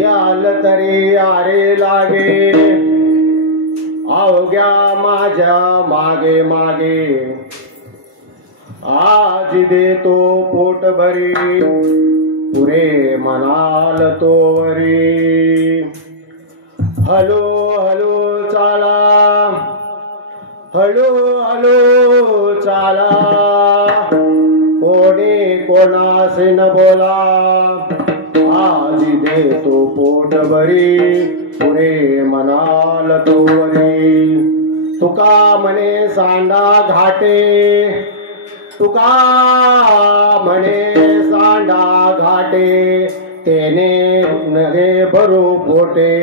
याल तरी आरे लागे अवघ्या माझ्या मागे मागे आज देतो पोट भरी पुरे म्हणाल तो वरी हलो हलो चाला हलो हलो चाला कोणी कोणासे न बोला आज देतो पोट भरी पुरे म्हणाल तो वरी तुका म्हणे सांडा घाटे तुका म्हणे सांडा घाटे तेने नगे भरू पोटे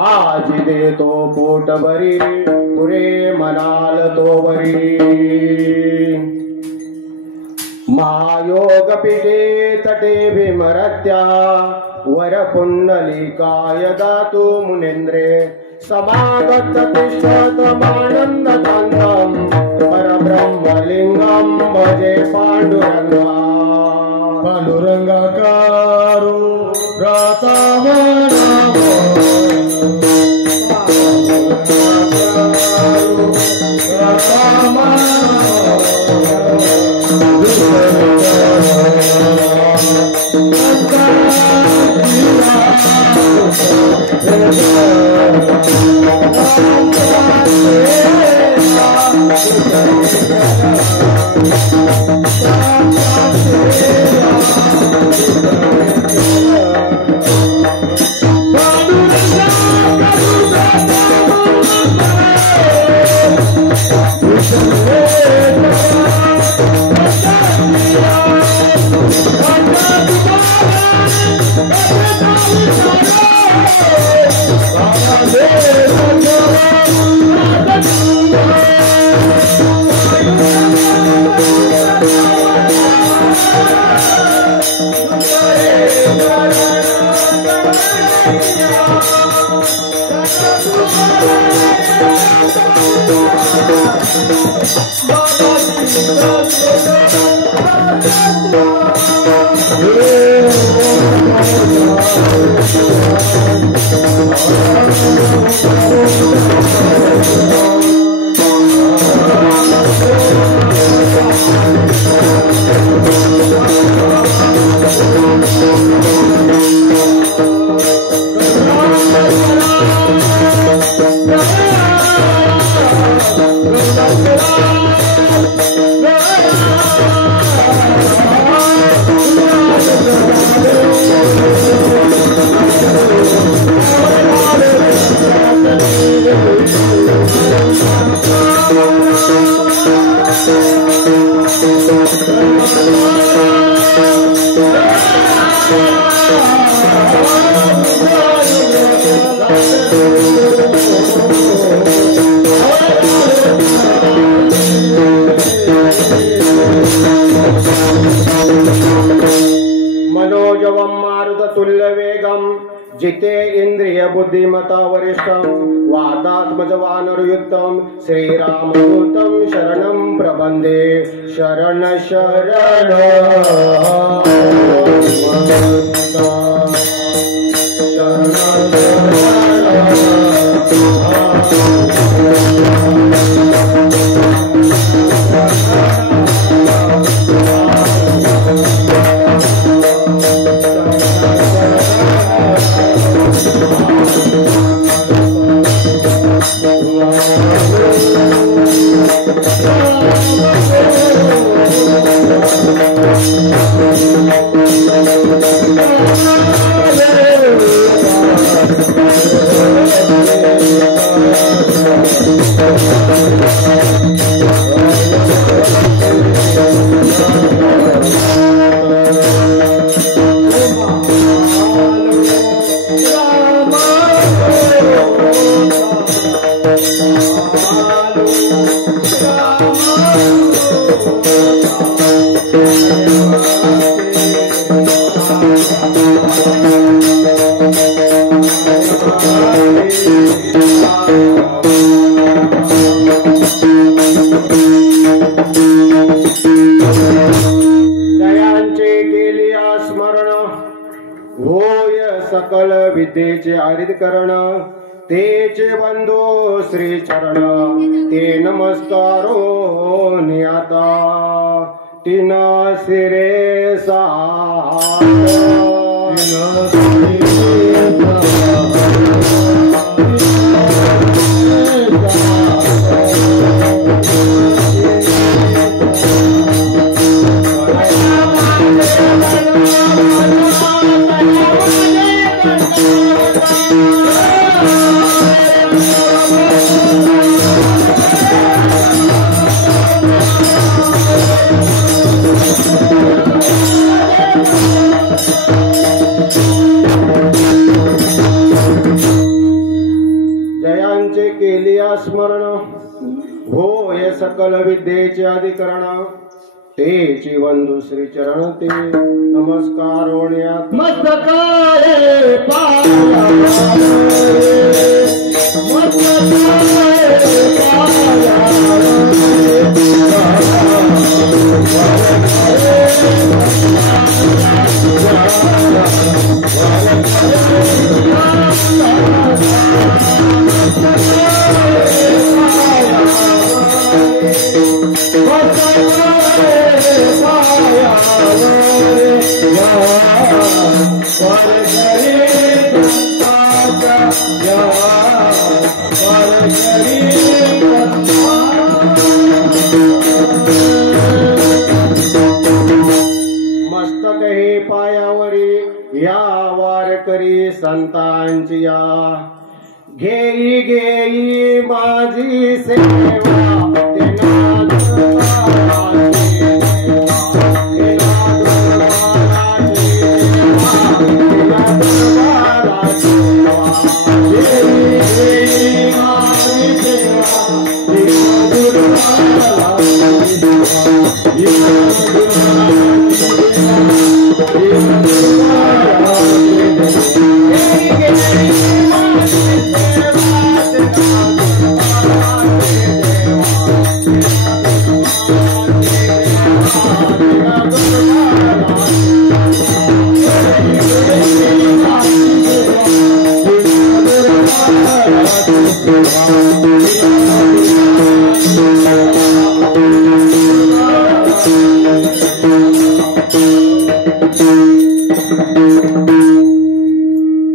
आज देतो पोट भरी पुरे म्हणाल तो वरी महायोग पीठे तटे भीमरत्या वर पुंडलिकाय दातु मुनींद्रे समागत तिष्ठतमानंद कांतम परब्रह्मलिंगम भजे पांडुरंगा पांडुरंगाकारो जिते इंद्रिय बुद्धिमता वरिष्ठम वादात्मजवानरयुक्तम श्रीरामदूतम शरणं प्रबंदे शरण शरण सकल विद्येचे हरितकरण तेचे बंधू श्री चरण ते नमस्कारो नियता तीन सिरे जयांचे केलिया स्मरण होय सकल विद्येचे अधिकरण तेची बंधू श्री चरण ते नमस्कार होण्यात मस्तकाये पाया मस्तक हे पायावरी या वारकरी संतांची या घेई घेई माझी सेवा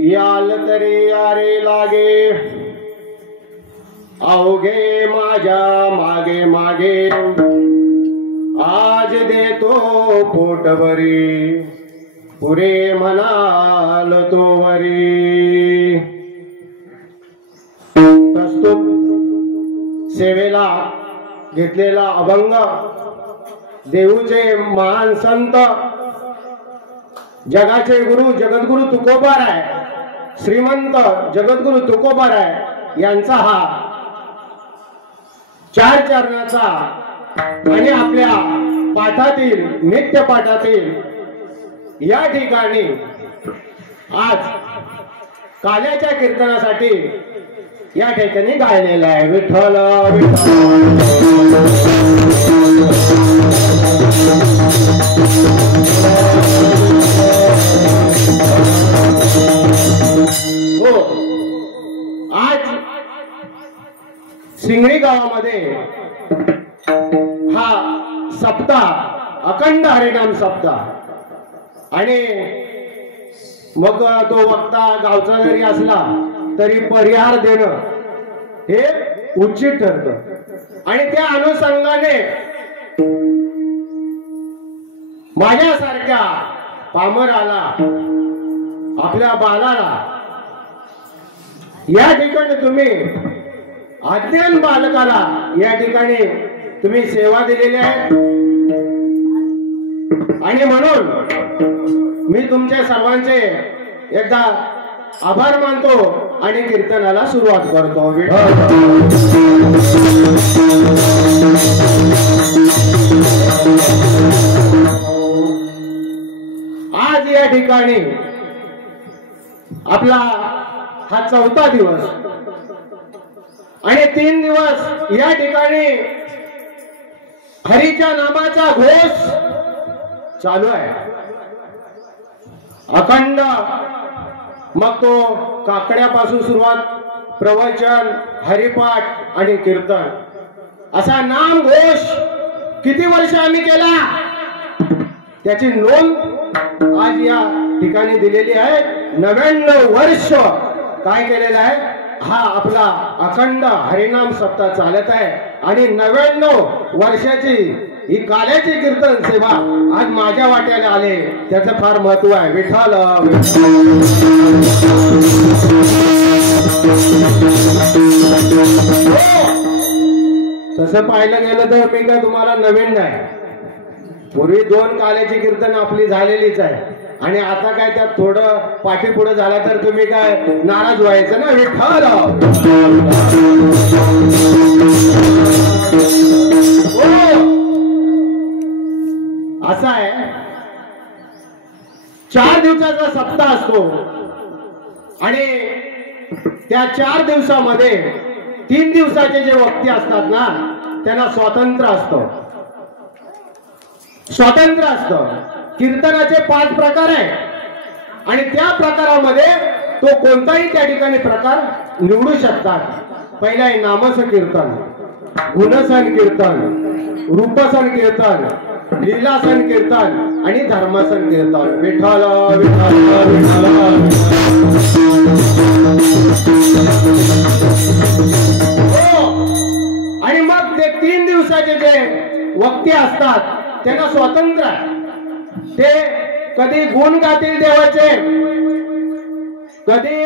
याल तरी यारे लागे अवघे माझ्या मागे मागे आज देतो पोटभरी पुरे म्हणाल तो वरी प्रस्तुत सेवेला घेतलेला अभंग देऊचे महान संत जगाचे गुरु जगद्गुरु तुकोबाराय श्रीमंत जगद्गुरु तुकोबाराय यांचा हा 4 चरणाचा आणि आपल्या पाठातील नित्य पाठातील या ठिकाणी आज काल्याच्या कीर्तनासाठी या ठिकाणी गायलेला आहे. विठ्ठल विठ्ठल हो, आज सिंगरी गावामध्ये हा सप्ताह अखंड हरिनाम सप्ताह आणि मग तो वक्ता गावचा जरी असला तरी परिहार देणं हे उचित ठरतं. आणि त्या अनुषंगाने माझ्यासारख्या पामराला आपल्या बाळाला या ठिकाणी तुम्ही अज्ञान बालकाला या ठिकाणी तुम्ही सेवा दिलेली आहे आणि म्हणून मी तुमच्या सर्वांचे एकदा आभार मानतो आणि कीर्तनाला सुरुवात करतो. आज या ठिकाणी आपला हा 4था दिवस आणि 3 दिवस या ठिकाणी हरीच्या नामाचा घोष चालू आहे अखंड. मग तो काकड्यापासून सुरुवात, प्रवचन, हरिपाठ आणि कीर्तन असा नाम घोष किती वर्ष आम्ही केला त्याची नोंद आज या ठिकाणी दिलेली आहे. 99 वर्ष काय केलेलं आहे, हा आपला अखंड हरिनाम सप्ताह चालत आहे आणि 99 वर्षाची ही काल्याची कीर्तन सेवा आज माझ्या वाट्याला आले त्याचं फार महत्व आहे. विठ्ठल तसं पाहिलं गेलं तर मी काय तुम्हाला नवीन नाही. पूर्वी 2 काल्याची कीर्तन आपली झालेलीच आहे आणि आता काय त्यात थोडं पाठी पुढे झाला तर तुम्ही काय नाराज व्हायचं ना. विठ्ठल असं आहे. 4 दिवसाचा सप्ताह असतो आणि त्या 4 दिवसामध्ये 3 दिवसाचे जे वक्ते असतात ना त्यांना स्वातंत्र्य असतं. कीर्तनाचे 5 प्रकार आहेत आणि त्या प्रकारामध्ये तो कोणताही त्या ठिकाणी प्रकार निवडू शकतात. पहिला आहे नामसंकीर्तन, गुणसन कीर्तन, रूपसन कीर्तन, लीलासन कीर्तन आणि धर्मसन कीर्तन. विठ्ठल विठ्ठल विठ्ठल. आणि मग ते 3 दिवसाचे जे वक्ते असतात त्यांना स्वातंत्र्य आहे. ते कधी गुण गातील देवाचे, कधी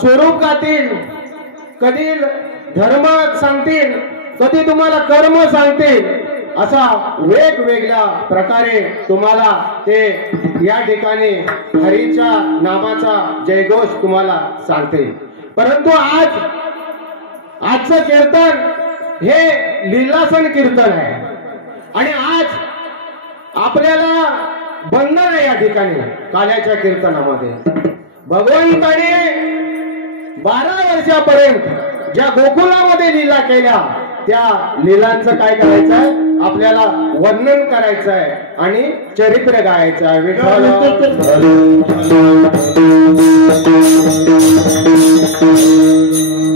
स्वरूप गातील, कधी धर्म सांगतील, कधी तुम्हाला कर्म सांगतील. असा वेगवेगळ्या प्रकारे तुम्हाला ते या ठिकाणी हरीच्या नामाचा जयघोष तुम्हाला सांगतील. परंतु आजचं कीर्तन हे लीलासन कीर्तन आहे आणि आज आपल्याला बंधन आहे या ठिकाणी काल्याच्या कीर्तनामध्ये. भगवंताने 12 वर्षापर्यंत ज्या गोकुळामध्ये लीला केल्या त्या लीलांचं काय करायचंय, आपल्याला वर्णन करायचं आहे आणि चरित्र गायचं आहे. विठ्ठल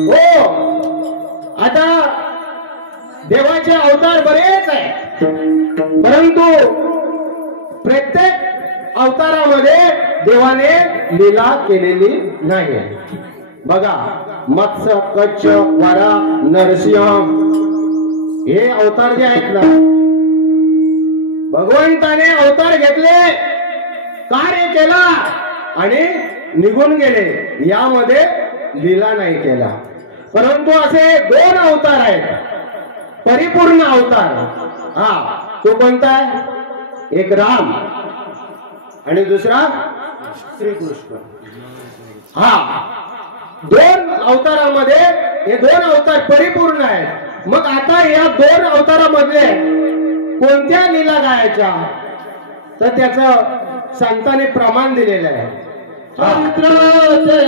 हो. आता देवाचे अवतार बरेच आहे परंतु प्रत्येक अवतारामध्ये देवाने लीला केलेली नाही. बघा, मत्स्य, कच्छ, वरा, नरसिंह हे अवतार जे आहेत ना, भगवंताने अवतार घेतले, कार्य केला आणि निघून गेले. यामध्ये लीला नाही केला. परंतु असे 2 अवतार आहेत, परिपूर्ण अवतार. हा, तो कोणता आहे? एक राम आणि दुसरा श्रीकृष्ण. हा, 2 अवतारामध्ये हे 2 अवतार परिपूर्ण आहेत. मग आता या 2 अवतारामध्ये कोणत्या लीला गायच्या, तर त्याचं संतांनी प्रमाण दिलेलं आहे. चरित्राचे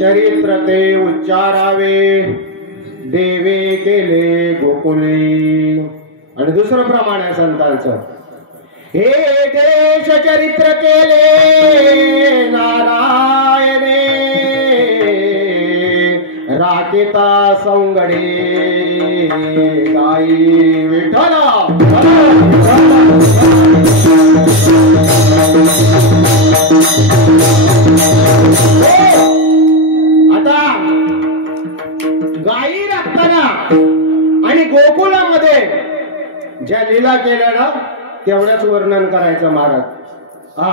चरित्र ते उच्चारावे देवे केले गोकुले. आणि दुसरं प्रमाण आहे संतांचं. हे देश चरित्र केले नारायणे राखिता सौंगडे गाई विठ्ठल. आता गाई राखताना आणि गोकुळामध्ये ज्या लीला केल्या ना तेवढ्याच वर्णन करायचं महाराज. हा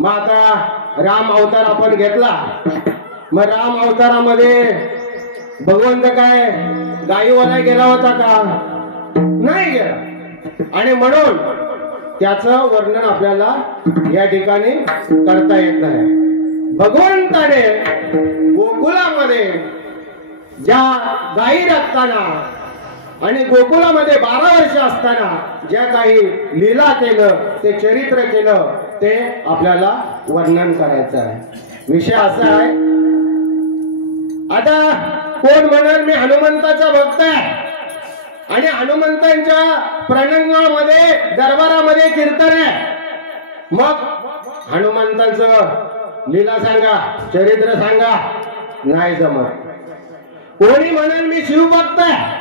मग आता राम अवतार आपण घेतला. मग राम अवतारामध्ये भगवंत काय गाईवाला गेला होता का? नाही गेला. आणि म्हणून त्याचं वर्णन आपल्याला या ठिकाणी करता येत नाही. भगवंताने गोकुळामध्ये ज्या गाई राखताना आणि गोकुळामध्ये 12 वर्ष असताना ज्या काही लीला केलं ते चरित्र केलं ते आपल्याला वर्णन करायचं आहे. विषय असा आहे. आता कोण म्हणाल मी हनुमंताचा भक्त आहे आणि हनुमंतांच्या प्रणंगामध्ये दरबारामध्ये कीर्तन आहे, मग हनुमंताचं लीला सांगा, चरित्र सांगा, नाही जमत. कोणी म्हणाल मी शिवभक्त आहे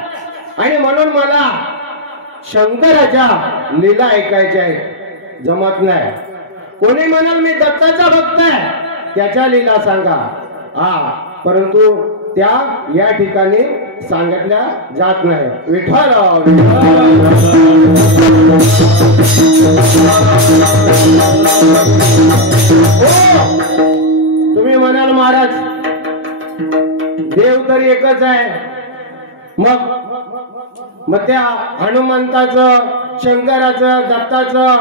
आणि म्हणून मला शंकराच्या लीला ऐकायच्या आहेत, जमत नाही. कोणी म्हणाल मी दत्ताचा भक्त आहे, त्याच्या लीला सांगा. हा परंतु त्या या ठिकाणी सांगितल्या जात नाही. विठ्ठल तुम्ही म्हणाल महाराज देव तर एकच आहे, मग त्या हनुमंताचं, शंकराचं, दत्ताचं,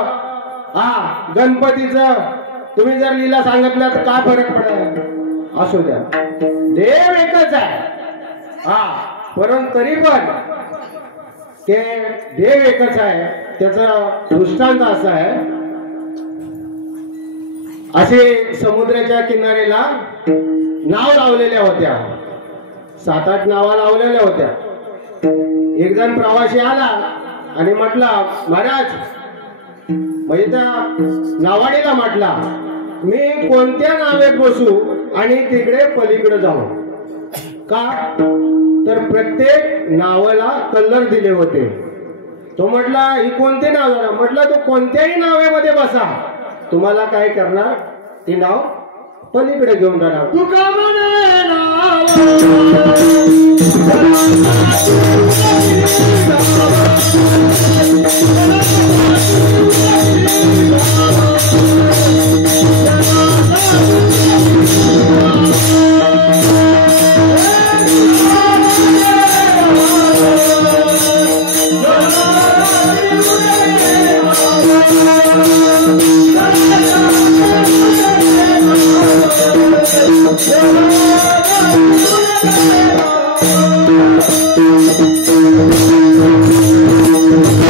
गणपतीचं तुम्ही जर लीला सांगितलं तर काय फरक पडेल? असू द्या, देव एकच आहे. परंतु तरी पण ते देव एकच आहे. त्याचा दृष्टांत असा आहे, असे समुद्राच्या किनाऱ्याला नाव लावलेल्या होत्या, 7-8 नावा लावलेल्या होत्या. एक जण प्रवासी आला आणि म्हटला महाराज, म्हणजे त्या नावाडीला म्हटला मी कोणत्या नावेत बसू आणि तिकडे पलीकडे जाऊ का? तर प्रत्येक नावाला कलर दिले होते. तो म्हटला ही कोणते नाव? म्हटलं तो कोणत्याही नावेमध्ये बसा, तुम्हाला काय करणार ते नाव पलीकडे घेऊन जाणार. तू का म्हणे नाव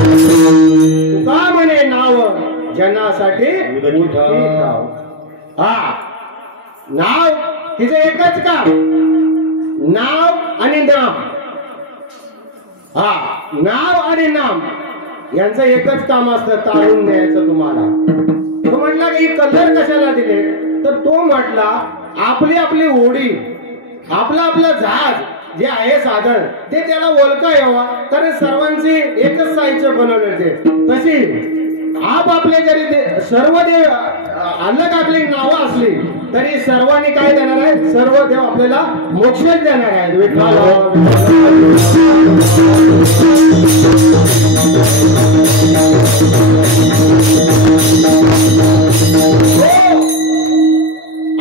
तुका म्हणे नाव जनासाठी नाव तिचं एकच का? नाव आणि नाम. नाव आणि नाम यांचं एकच काम असतं, तारून न्यायचं तुम्हाला. तो म्हटला की कलर कशाला दिले, तर तो म्हटला आपली आपली होडी, आपलं आपलं जहाज जे आहे साधन, ते त्याला ओळखा यावा, कारण सर्वांची एकच साईजचे बनवले ते. तशी आपले जरी सर्व देव अलग आपली नावं असली तरी सर्वांनी काय देणार आहे, सर्व देव आपल्याला मोक्षच देणार आहेत.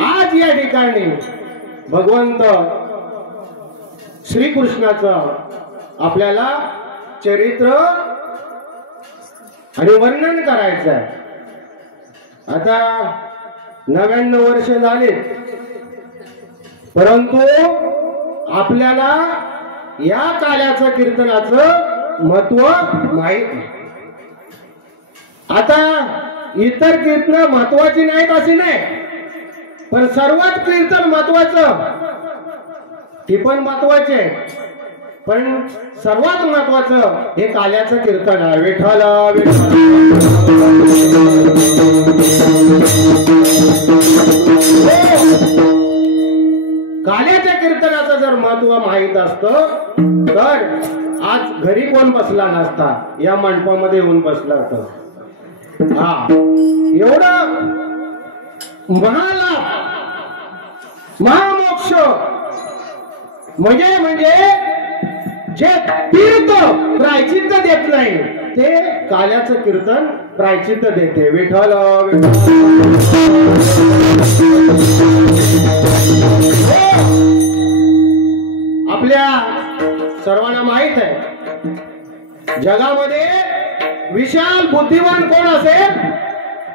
आज या ठिकाणी भगवंत श्रीकृष्णाचं आपल्याला चरित्र आणि वर्णन करायचं आहे. आता 99 वर्ष झाले, परंतु आपल्याला या काल्याचं कीर्तनाचं महत्व माहित नाही. आता इतर कीर्तन महत्वाची नाहीत अशी नाही, पण सर्वात कीर्तन महत्वाचं, ती पण महत्वाचे, पण सर्वात महत्वाचं हे काल्याचं कीर्तन आहे. विठ्ठल काल्याच्या कीर्तनाचं जर महत्व माहित असतं तर आज घरी कोण बसला नसता, या मंडपामध्ये येऊन बसला असतं. हा, एवढं महालाभ, महामोक्ष म्हणजे जे तीर्थ प्रायचित्त देत नाही ते काल्याचं कीर्तन प्रायचित्त देते. विठ्ठल आपल्या सर्वांना माहित आहे, जगामध्ये विशाल बुद्धिमान कोण असेल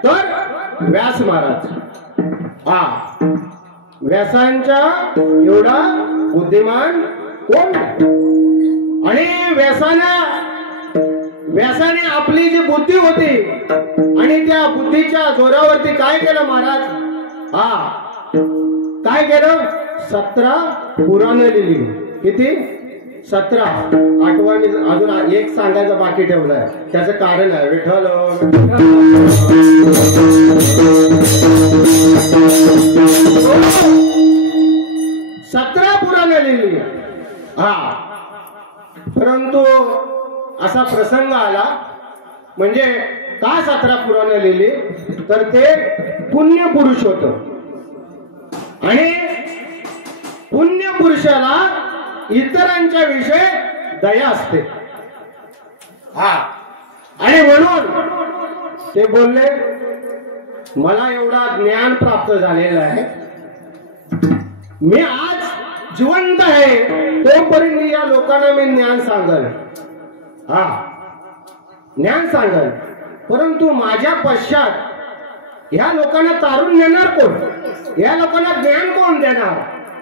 तर व्यास महाराज. हा, व्यासांच्या एवढा बुद्धिमान कोण, आणि व्यासाने आपली जी बुद्धी होती आणि त्या बुद्धीच्या जोरावरती काय केलं महाराज, हा काय केलं, 17 पुराणं लिहिली. किती? 17. आठवणी अजून एक सांगायचं बाकी ठेवलंय, त्याचं कारण आहे. विठ्ठल 17 पुराणं लिहिली. हा, परंतु असा प्रसंग आला, म्हणजे का 17 पुराणं लिहिली, तर ते पुण्य पुरुष होत, आणि पुण्य पुरुषाला इतरांच्या विषयी दया असते. हा, आणि म्हणून ते बोलले, मला एवढा ज्ञान प्राप्त झालेला आहे, मी आज जिवंत आहे तोपर्यंत या लोकांना मी ज्ञान सांगल. हा, ज्ञान सांगल, परंतु माझ्या पश्चात या लोकांना तारून नेणार कोण, या लोकांना ज्ञान कोण देणार.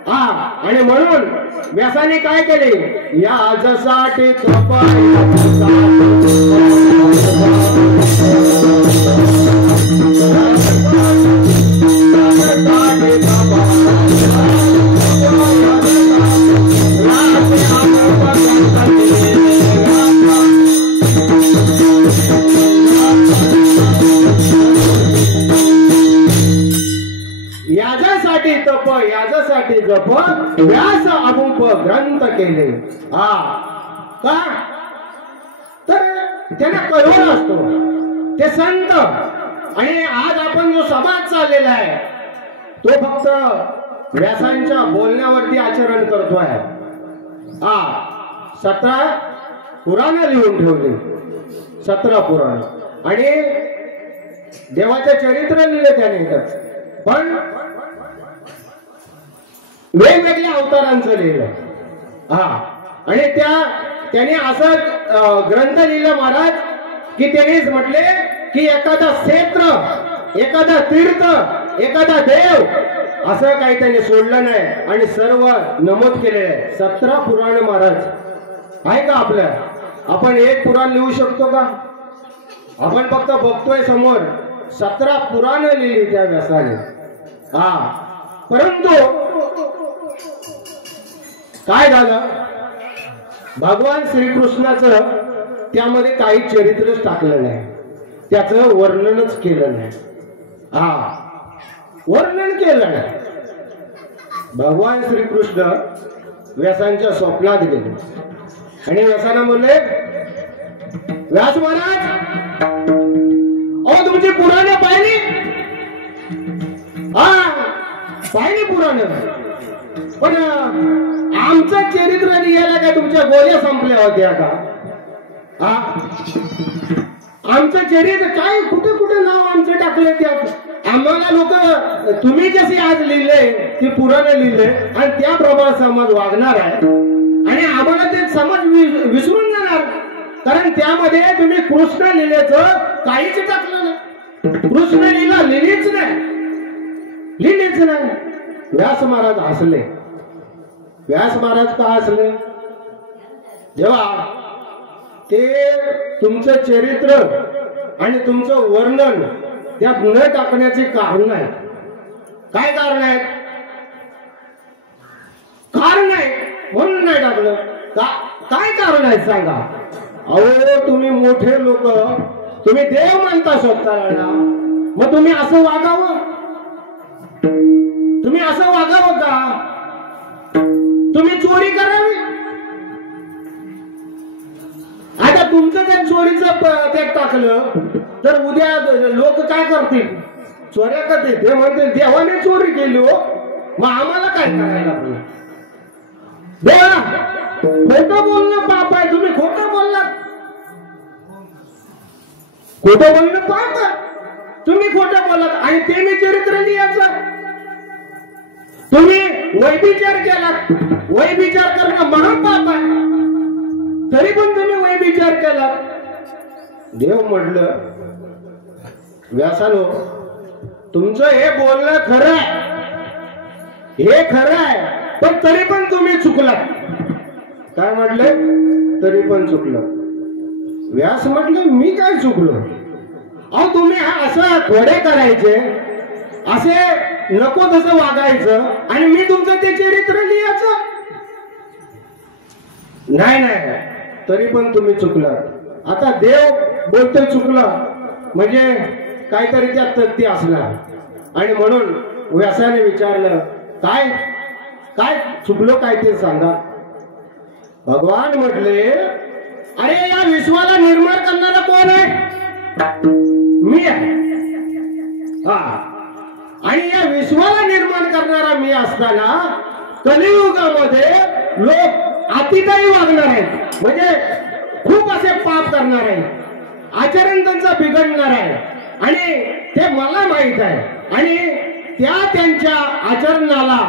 हा, आणि म्हणून व्यासाने काय केले, यासाठी याच्यासाठी जप व्यास अमुप ग्रंथ केले. हा, का तर त्यांना कळवळ असतो, ते संत. आणि आज आपण जो समाज चाललेला आहे तो फक्त व्यासांच्या बोलण्यावरती आचरण करतोय. हा, 17 पुराणं लिहून ठेवली, 17 पुराण, आणि देवाचे चरित्र लिहिले त्याने, पण वेगवेगळ्या अवतारांचं लिहिलं. हा, आणि त्याने असं ग्रंथ लिहिला महाराज की त्यांनीच म्हटले की एखादा क्षेत्र, एखादा तीर्थ, एखादा देव असं काही त्यांनी सोडलं नाही, आणि सर्व नमूद केलेलं आहे. 17 पुराण महाराज आहे का आपल्या, आपण एक पुराण लिहू शकतो का? आपण फक्त बघतोय समोर 17 पुराण लिहिली त्या व्यासाने. हा, परंतु काय झालं, भगवान श्रीकृष्णाचं त्यामध्ये काही चरित्रच टाकलं नाही, त्याचं वर्णनच केलं नाही. वर्णन केलं नाही. भगवान श्रीकृष्ण व्यासांच्या स्वप्नात गेले आणि व्यासांना बोलले, व्यास महाराज, अहो तुमची पुराणे पाहिली, पाहिली पुराणे, पण आमचं चरित्र लिहायला काय तुमच्या गोळ्या संपल्या होत्या का? आमचं चरित्र काय कुठे कुठे नाव आमचं टाकलं त्यात. आम्हाला लोक तुम्ही जसे आज लिहिले ते पुराणे लिहिले आणि त्याप्रमाणे समाज वागणार आहे आणि आम्हाला ते समाज विसरून जाणार, कारण त्यामध्ये तुम्ही कृष्ण लिहिल्याचं काहीच टाकलं नाही. कृष्ण लिहिला लिहिलीच नाही. व्यास महाराज हसले. व्यास महाराज का हसले? जेव्हा ते तुमचं चरित्र आणि तुमचं वर्णन त्यात न टाकण्याचे कारण आहे. काय कारण आहे? कारण आहे म्हणून नाही टाकलं. काय कारण आहे सांगा? अहो तुम्ही मोठे लोक, तुम्ही देव मानता स्वतःला, मग तुम्ही असं वागावं? तुम्ही असं वागावं का? तुम्ही चोरी करावी? आता तुमचं जर चोरीचं ते टाकलं तर उद्या लोक काय करतील? चोऱ्या करतील. ते म्हणतील देवाने चोरी केली हो, मग आम्हाला काय करायला लागलं? देवा खोटं बोलणं पाप आहे. तुम्ही खोटं बोललात, खोटं बोलणं पाप आहे. तुम्ही खोटं बोललात आणि ते मी चरित्र लिहायचं. तुम्ही वैभिचार केलात, वैभिचार करणं महापाप आहे, तरी पण तुम्ही वैभिचार केला. देव म्हटलं, व्यासानो तुमचं हे बोलणं खरं आहे, हे खरं आहे, पण तरी पण तुम्ही चुकलात. काय म्हटले? तरी पण चुकलं. व्यास म्हटले, मी काय चुकलो? अहो तुम्ही असं थोडे करायचे, असे नको तसं वागायचं आणि मी तुमचं ते चरित्र लिहायचं नाही. तरी पण तुम्ही चुकलात. आता देव बोलतोय चुकलं म्हणजे काहीतरी त्यात तथ्य असणार, आणि म्हणून व्यासाने विचारलं, काय काय चुकलो काय ते सांगा. भगवान म्हटले, अरे या विश्वाला निर्माण करणारा कोण आहे? मी आहे. आणि या विश्वाला निर्माण करणारा मी असताना कलियुगामध्ये लोक अतिताई वागणार आहेत, म्हणजे खूप असे पाप करणार आहेत, आचरण त्यांचं बिघडणार आहे आणि ते मला माहित आहे. आणि त्यांच्या आचरणाला,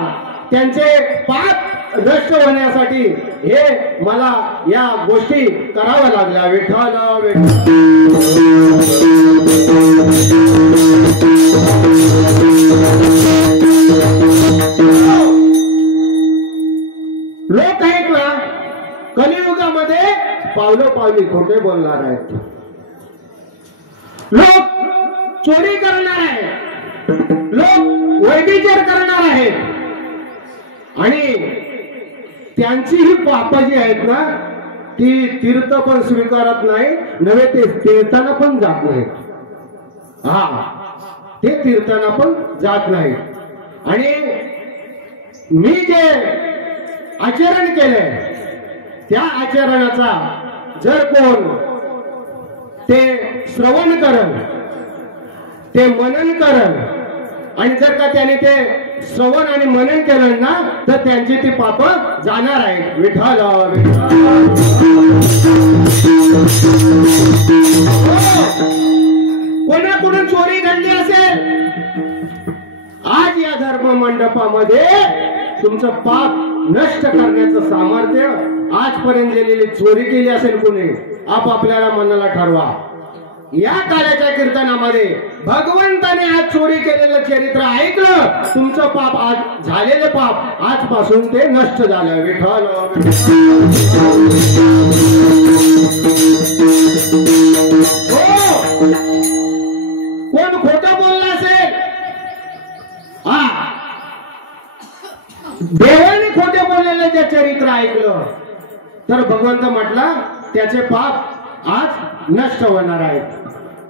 त्यांचे पाप नष्ट होण्यासाठी हे मला या गोष्टी कराव्या लागल्या. विठ्ठल लोक आहेत ना कलियुगामध्ये पावलोपावली खोटे बोलणार आहेत. लोक चोरी करणार आहेत, लोक वैभिचार करणार आहेत आणि त्यांची ही पाप जी आहेत ना ती तीर्थ पण स्वीकारत नाही, नव्हे ते तीर्थांना पण जात नाहीत. ते तीर्थांना पण जात नाहीत. आणि मी जे आचरण केलंय त्या आचरणाचा जर कोण ते श्रवण करल, ते मनन करल, आणि जर का त्याने ते श्रवण आणि मनन केलं ना तर त्यांची ती पाप जाणार आहेत. विठ्ठल कोणाकडून चोरी घडली असेल, आज या धर्म मंडपामध्ये तुमचं पाप नष्ट करण्याचं सामर्थ्य, आजपर्यंत गेलेली चोरी केली असेल कोणी, आपापल्याला मनाला ठरवा. या काळाच्या कीर्तनामध्ये भगवंताने आज चोरी केलेलं चरित्र ऐकलं, तुमचं पाप आज झालेलं पाप आजपासून ते नष्ट झालं. विठ्ठल कोण खोटं बोलला असेल, देवाने खोटे बोललेलं जे चरित्र ऐकलं तर भगवंत म्हटला त्याचे पाप आज नष्ट होणार आहेत.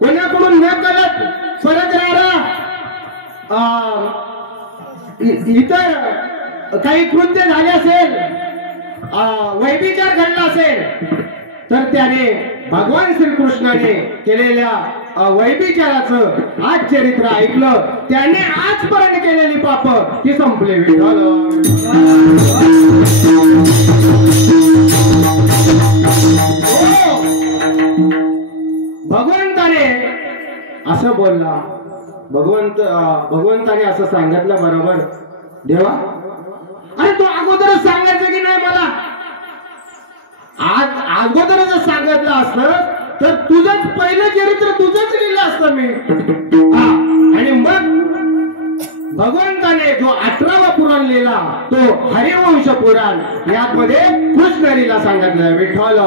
कोणाकडून न कळत परत इतर काही कृत्य झाले असेल, वैभिचार घडला असेल, तर त्याने भगवान श्रीकृष्णाने केलेल्या वैभिचाराचं आज चरित्र ऐकलं, त्याने आजपर्यंत केलेली पाप ती संपले. भगवंताने असं बोलला, भगवंताने असं सांगितलं, बरोबर देवा? अरे तू अगोदरच सांगायचं की नाही मला? आज अगोदरच सांगितलं असतं तर तुझंच पहिलं चरित्र तुझंच लिहिलं असतं मी. आणि मग भगवंताने जो 18वा पुराण लिहिला तो हरिवंश पुराण, यामध्ये कृष्ण लीला सांगितलं. विठ्ठल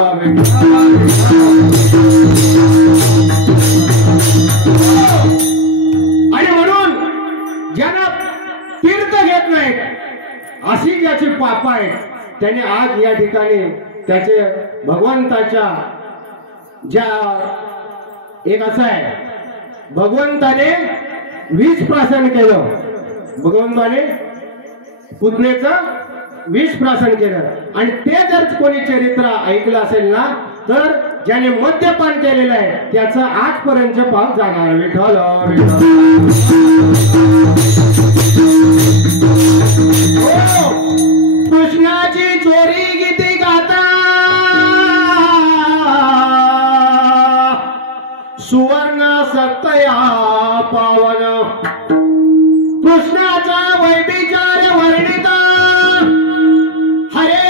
आणि म्हणून ज्यांना तीर्थ घेत नाही अशी ज्याची पाप आहे त्याने आज या ठिकाणी त्याचे भगवंताच्या ज्या एक असं आहे, भगवंताने विष प्राशन केलं, भगवंताने पुतनेचं विष प्राशन केलं आणि ते जर कोणी चरित्र ऐकलं असेल ना तर ज्याने मद्यपान केलेलं आहे त्याचं आजपर्यंत पाप जाणार. विठ्ठल कृष्णाची चोरी गीती गाता सुवर्ण सत्तया पावन, कृष्णाचा वैभिचार वर्णिता हरे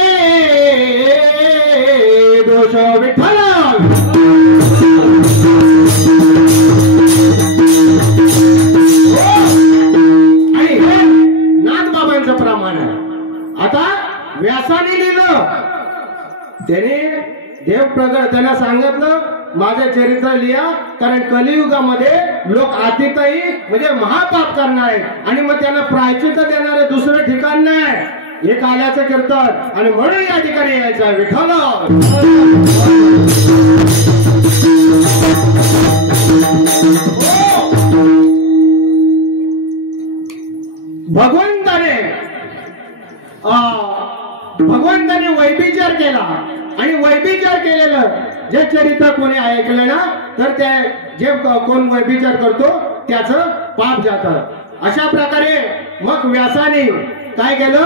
दोष. विठ्ठल आणि हे नाथबाबांचं प्रमाण आहे. आता व्यासाने लिहिलं, त्याने देव प्रगट त्यांना सांगितलं माझं चरित्र लिहा, कारण कलियुगामध्ये लोक अतिताई म्हणजे महापाप करणार आहेत आणि मग त्यांना प्रायश्चित्त देणारे दुसरं ठिकाण नाही, हे काल्याचं कीर्तन, आणि म्हणून या ठिकाणी यायचं आहे. विठ्ठल भगवंताने वैभिचार केला आणि वैभिचार केलेलं जे चरित्र कोणी ऐकलं ना तर ते जे कोण वैभिचार करतो त्याचं पाप जातं. अशा प्रकारे मग व्यासाने काय केलं,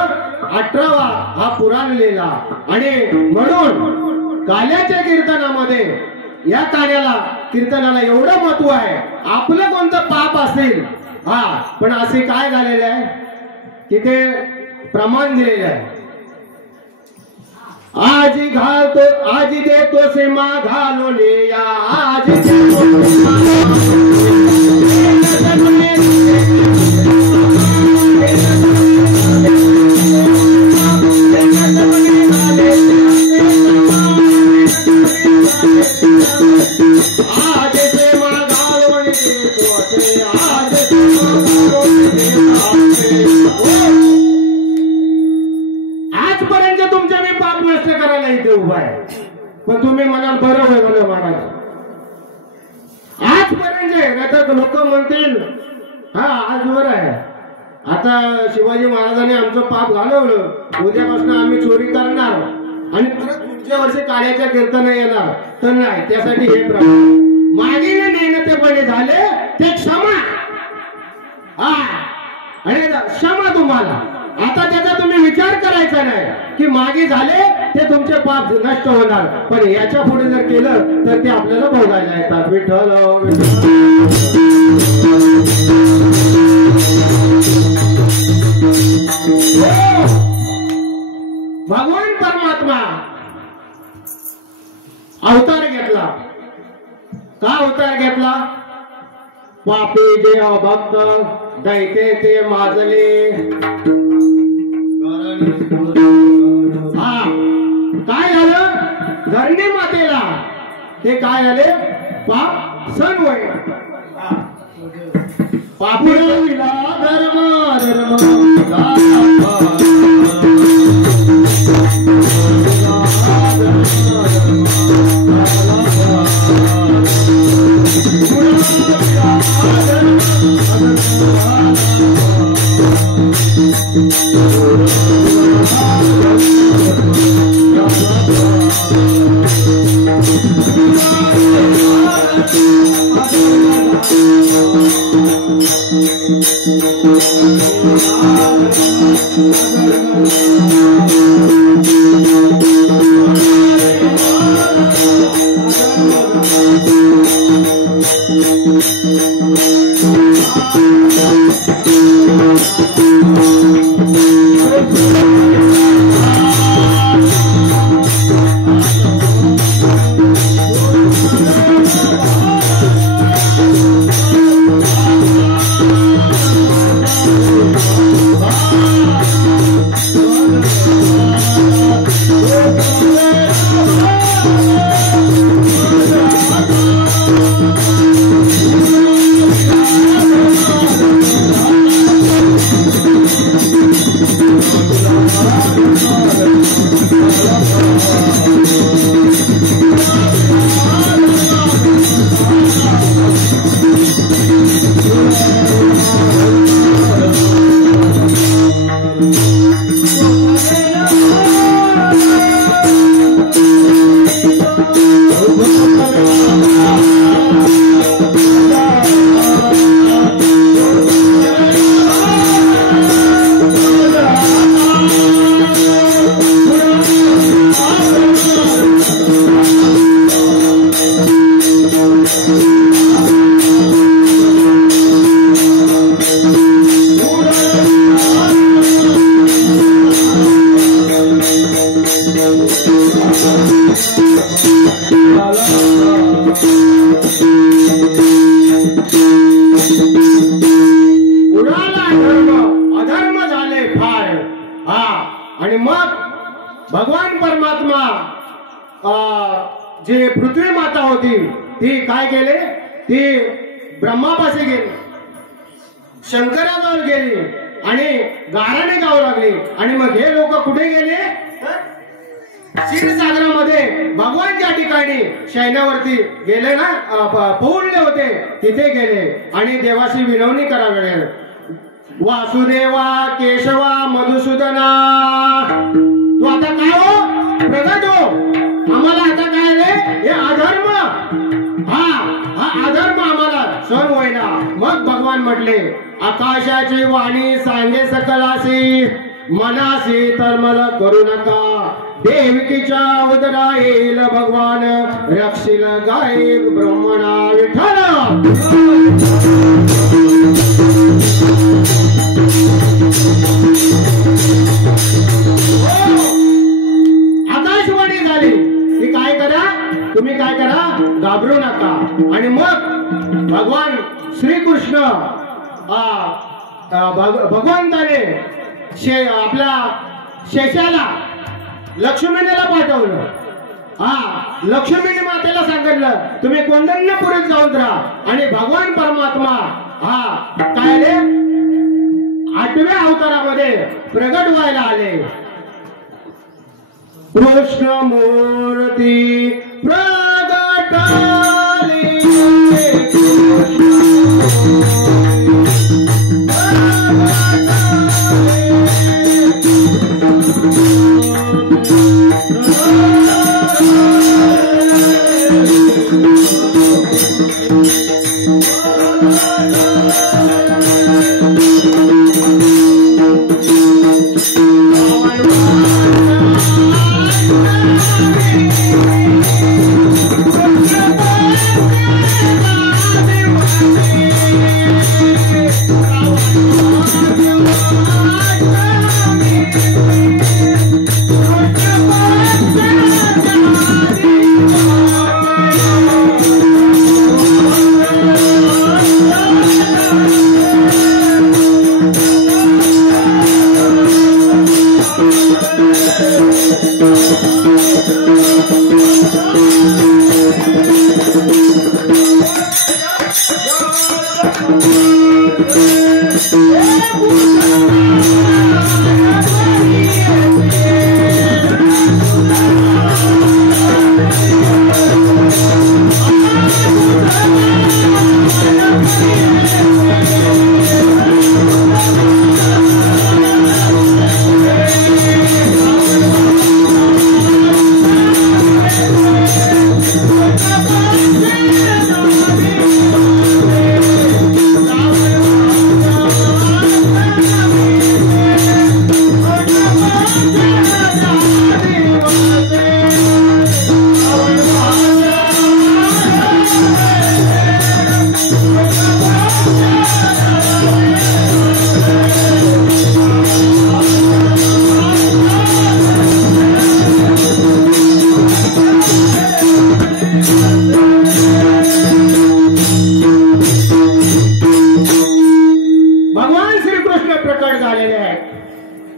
18वा हा पुराण लिहिला. आणि म्हणून काल्याच्या कीर्तनामध्ये या कार्याला कीर्तनाला एवढं महत्व आहे. आपलं कोणतं पाप असेल पण असे काय झालेले आहे तिथे प्रमाण दिलेलं आहे. आज घालतो आज देतो सीमा घालून या, आज देतो आजपर्यंत तुमच्या मी पाप नष्ट करायला इथे उभा आहे, पण तुम्ही म्हणाल बरं होय म्हणा महाराज आजपर्यंत लोक म्हणतील आज बरं आहे, आता शिवाजी महाराजांनी आमचं पाप घालवलं, उद्यापासून आम्ही चोरी करणार आणि परत पुढच्या वर्षी काल्याच्या कीर्तन येणार, तर नाही. त्यासाठी हे प्रमाण मागे नेणतेपणे झाले ते क्षमा, आणि क्षमा तुम्हाला. आता त्याचा तुम्ही विचार करायचा नाही की मागे झाले ते तुमचे पाप नष्ट होणार, पण याच्या पुढे जर केलं तर ते आपल्याला भोगायला येतात. विठ्ठल भगवान परमात्मा अवतार घेतला. का अवतार घेतला? पापी जे अभक्त दैते ते माजले. काय झालं धरणी मातेला? ते काय झाले? पाप सण होय. पापी विला धर्म धर्म उडाला अधर्म झाले फार. हा आणि मग भगवान परमात्मा जे पृथ्वी माता होती ती काय केले, ती ब्रह्मापाशी गेली, शंकराजवळ गेली आणि गाराने गाऊ लागली. आणि मग हे लोक कुठे गेले, क्षीरसागरामध्ये भगवान ज्या ठिकाणी शयनावरती गेले ना, पोहले होते तिथे गेले आणि देवाशी विनवणी करायला लागले. वासुदेवा केशवा मधुसूदना, तू आता काय हो, प्रगट हो, आम्हाला आता काय रे हे अधर्म, हा अधर्म आम्हाला सहन होईना. मग भगवान म्हटले, आकाशाची वाणी सांगे सकलासी, मनासी तर्मल करू नका, देवकीच्या उदरा येईल भगवान, रक्षिल गाय ब्रह्मणा विठ्ठल. आकाशवाणी झाली की काय करा, तुम्ही काय करा, घाबरू नका. आणि मग भगवान श्रीकृष्ण भगवंताने आपल्या शेषाला लक्ष्मणीला पाठवलं. लक्ष्मीने मातेला सांगितलं तुम्ही कौंडण्यपुरीत जाऊन राहा. आणि भगवान परमात्मा काय आले, 8व्या अवतारामध्ये प्रगट व्हायला आले. कृष्ण मूर्ती प्रगटाली,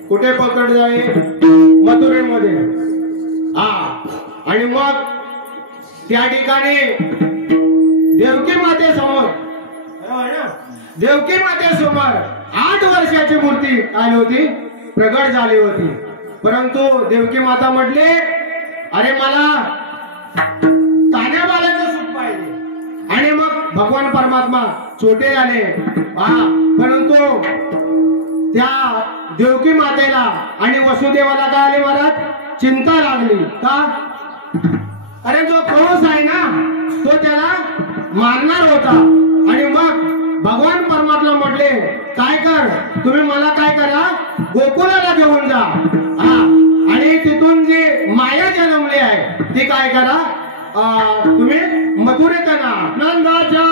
कुठे प्रकट झाले, मथुरेमध्ये. आणि मग त्या ठिकाणी देवकी मातेसमोर, देवकी मातेसमोर 8 वर्षाची मूर्ती आली होती, प्रगट झाली होती. परंतु देवकी माता म्हटले, अरे मला तान्याबालाचं सुख पाहिजे. आणि मग भगवान परमात्मा छोटे झाले. परंतु त्या देवकी मातेला आणि वसुदेवाला काय आले महाराज, चिंता लागली. का अरे जो कंस आहे ना तो त्याला मारणार होता आणि मग भगवान परमात्मा म्हटले काय कर तुम्ही मला काय करा गोकुळाला घेऊन जा आणि तिथून जी माया जन्मली आहे ती काय करा तुम्ही मथुरेत आणा नंदाच्या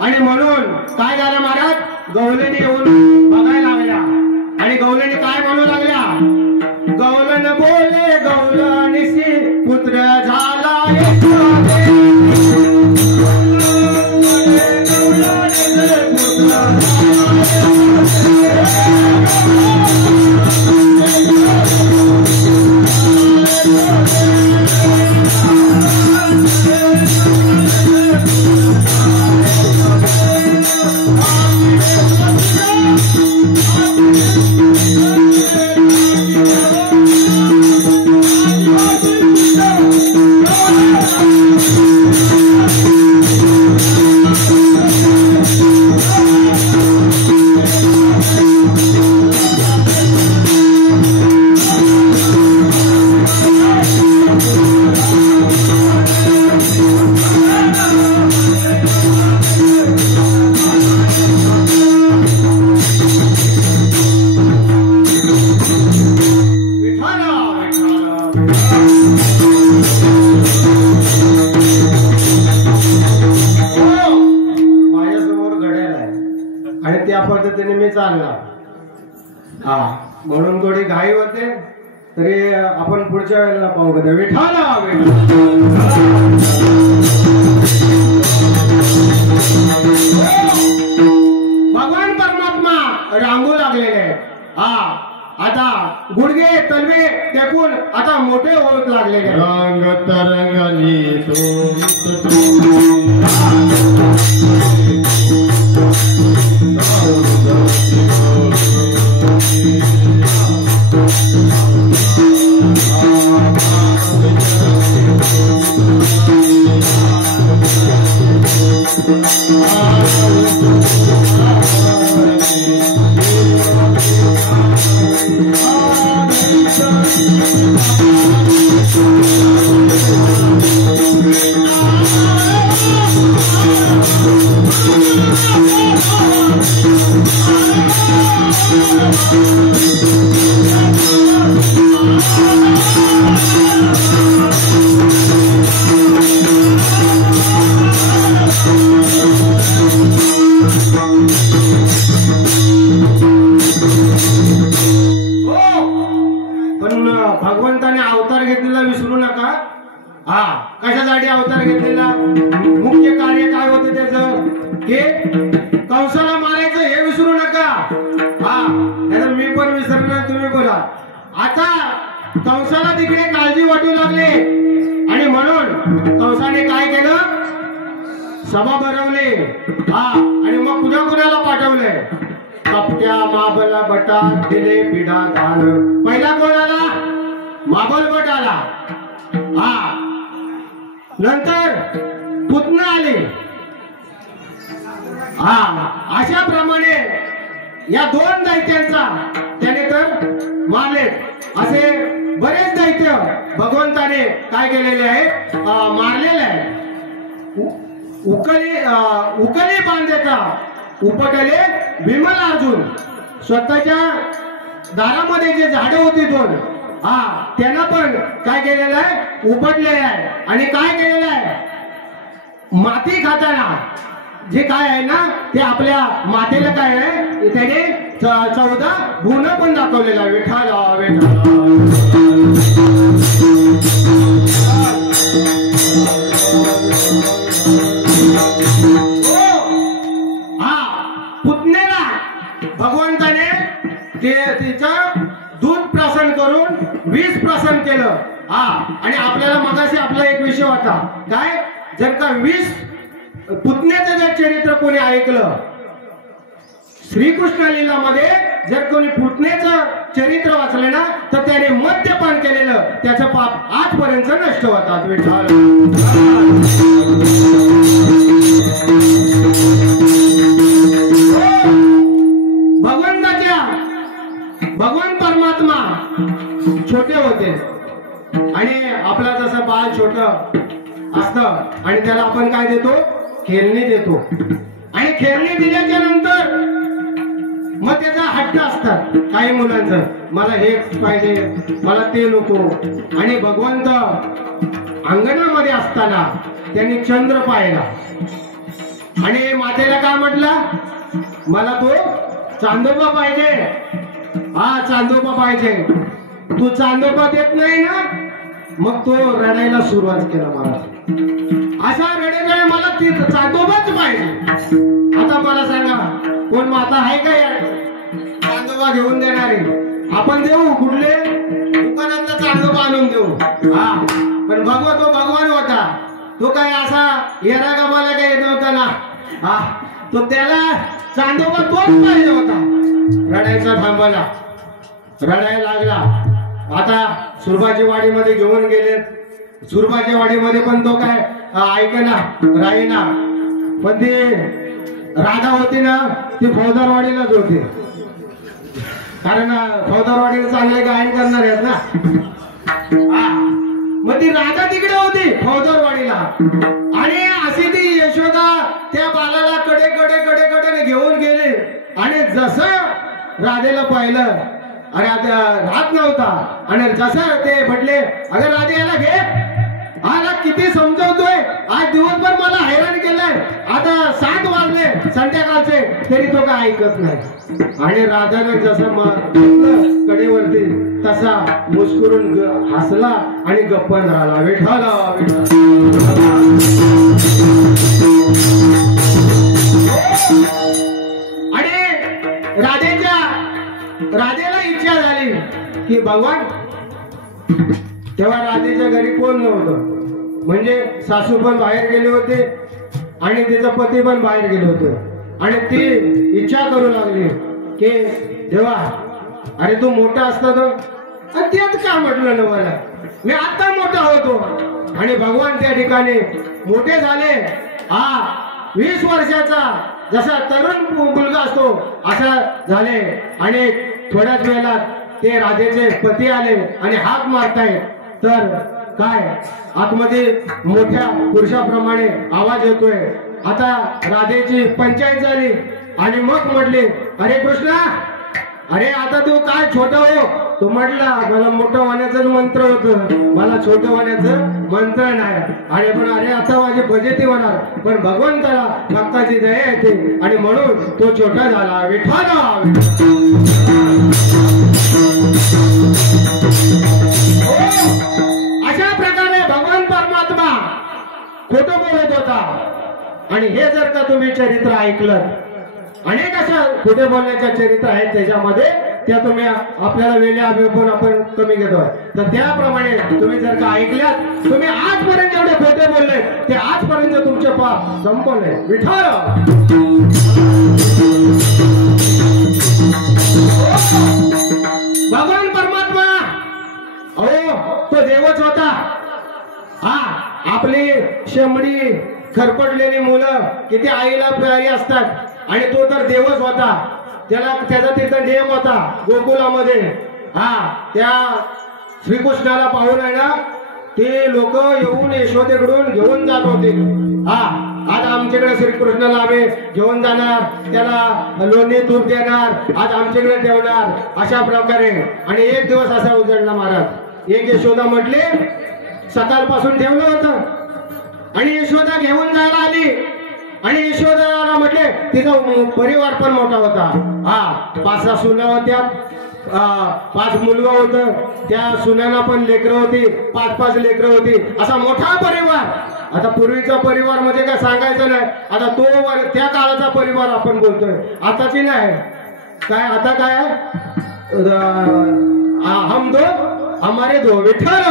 आणि म्हणून काय झालं महाराज गवलेने येऊन बघायला लागल्या आणि गवलेने काय म्हणू लागल्या गवलन बोले गवलनिसी पुत्र झाला पद्धतीने मी चालला म्हणून थोडी घाई होते तरी आपण पुढच्या वेळेला पाहू कदा विठाला भगवान परमात्मा रांगू लागलेले आता गुडघे तलवे टेकून आता मोठे होत लागलेले रंग तरंगली पण विसरू नका. हा, कशासाठी अवतार घेतलेला, मुख्य कार्य काय होतं त्याचं, की कंसाला मारायचं हे विसरू नका. हा, नाहीतर मी पण विसरणार, तुम्ही बोला. आता कंसाला तिकडे काळजी वाटू लागले आणि म्हणून कंसाने काय केलं, सभा भरवली. हा, आणि मग कुणाला पाठवले, कपट्या महाबला बटा दिले पिढा दान. पहिला कोण आला, महाबल बट आला. हा, नंतर पुतना आले. हा, अशा प्रमाणे या दोन दैत्यांचा त्याने तर मारले. असे बरेच दैत्य भगवंताने काय केलेले आहेत, मारलेले आहे. उकले बांधेचा उपटले भीमल अर्जुन. स्वतःच्या दारामध्ये जे झाडं होती दोन, हा, त्यांना पण काय केलेलं आहे, उपटलेलं आहे. आणि काय केलेलं आहे, माती खाताना जे काय आहे ना, ते आपल्या मातेला काय आहे, त्याने 14 गुण पण दाखवलेला आहे. विठाला हा, पुतण्याला भगवंताने तिचं दूध प्राशन करून 20 प्राशन केलं. हा, आणि आपल्याला मगाशी आपला एक विषय होता काय, जर का 20 पुतण्याचं जर चरित्र कोणी ऐकलं, श्रीकृष्ण लीलामध्ये जर कोणी पुतण्याचं चरित्र वाचलं ना, तर त्याने मद्यपान केलेलं त्याचं पाप आजपर्यंत नष्ट होतात. विठ्ठल भगवान परमात्मा छोटे होते आणि आपला जसं बाळ छोट असतं आणि त्याला आपण काय देतो, खेळणी देतो. आणि खेळणी दिल्याच्या नंतर मग त्याचा हट्ट असतात काही मुलांचं, मला हेच पाहिजे, मला ते नको. आणि भगवंत अंगणामध्ये असताना त्यांनी चंद्र पाहिला आणि मातेला काय म्हटलं, मला तो चांदोबा पाहिजे. हा, चांदोबा पाहिजे. तू चांदोबा देत नाही ना, मग तो रडायला सुरुवात केला. मला असा रडेकडे मला ती चांदोबाच पाहिजे. आता मला सांगा, कोण माता आहे का या चांदोबा घेऊन देणारे? आपण देऊ, कुठले दुकानातला चांदोबा आणून देऊ. हा, पण तो भगवान होता. तो काय असा येरा गमाला काही येत नव्हता ना. हा, तो त्याला चांदोबा तोच पाहिजे होता. रडायचा थांबला, रडायला लागला. आता सुरबाची वाडीमध्ये घेऊन गेले. सुरबाच्या वाडीमध्ये पण तो काय ऐकना, राहीना. पण ती राधा होती ना, ती फौजदारवाडीलाच होती. कारण फौजदारवाडीला चांगले गायन करणार आहेत ना. मग ती राधा तिकडे होती फौजदारवाडीला. आणि अशी ती यशोदा त्या बालाला कडे कडे कडे कडे घेऊन गेले. आणि जसं राधेला पाहिलं, अरे आता राहत नव्हता. आणि जसं ते म्हटले, अरे राधे याला घे, आला किती समजवतोय, आज दिवसभर मला हैराण केलंय, आता 7 वाजले संध्याकाळचे, तरी तो काय ऐकत नाही. आणि राधाने जसं कडेवरती तसा मुस्कुरून हसला आणि गप्पन राहिला. विठाला आणि राधेला इच्छा झाली की भगवान, तेव्हा राधेच्या घरी कोण नव्हतं. म्हणजे सासू पण बाहेर गेले होते आणि तिचा पती पण बाहेर गेले होते. आणि ती इच्छा करू लागली की देवा, अरे तू मोठा असता तर तेच का म्हटलं ना मला, मी आता मोठा होतो. आणि भगवान त्या ठिकाणी मोठे झाले. हा, 20 वर्षाचा जसा तरुण मुलगा असतो असा झाले. आणि थोड्याच वेळात ते राधेचे पती आले आणि हाक मारतायत. तर काय आतमध्ये मोठ्या पुरुषाप्रमाणे आवाज येतोय. आता राधेची पंचायत झाली आणि मग म्हटले, अरे कृष्णा, अरे आता तू काय छोटा हो. तो म्हटला, मला मोठं होण्याचं मंत्र होतं, मला छोटं होण्याचं मंत्र नाही. आणि पण अरे आता माझी फजिती होणार, पण भगवंताला भक्ताची दया येते आणि म्हणून तो छोटा झाला. विठाला अशा आणि हे जर का तुम्ही चरित्र ऐकलं, अनेक अशा खोटे बोलण्याच्या चरित्र आहेत त्याच्यामध्ये, त्या तुम्ही आपल्याला वेळे अभिमान आपण कमी घेतोय, तर त्याप्रमाणे तुम्ही जर का ऐकल्यात, तुम्ही आजपर्यंत जेवढे खोटे बोलले ते आजपर्यंत तुमचे पाप संपवले. विठ्ठल भगवान परमात्मा अहो तो देवच होता. हा आपली शेंबडी खरपडलेली मुलं किती आईला प्यारी असतात आणि तो तर देवच होता. त्याचा तिथं नियम होता गोकुलामध्ये. हा त्या श्रीकृष्णाला पाहून आहे ना ते लोक येऊन यशोदेकडून घेऊन जात होते. हा आज आमच्याकडे श्रीकृष्णाला आम्ही घेऊन जाणार, त्याला लोणी दूध देणार, आज आमच्याकडे ठेवणार, अशा प्रकारे. आणि एक दिवस असा उजळला महाराज. एक यशोदा म्हटली सकाळपासून ठेवलं होतं आणि यशोदा घेऊन जायला आली आणि यशोदाला म्हटले, तिचा परिवार पण मोठा होता. हा 5-6 सुना होत्या, 5 मुलगा होत, त्या सुनांना पण लेकरं होती, 5-5 लेकरं होती, असा मोठा परिवार. आता पूर्वीचा परिवार म्हणजे काय सांगायचं नाही. आता तो त्या काळाचा परिवार आपण बोलतोय, आताची नाही. काय आता काय हम दो हमारे दो. विठ्ठल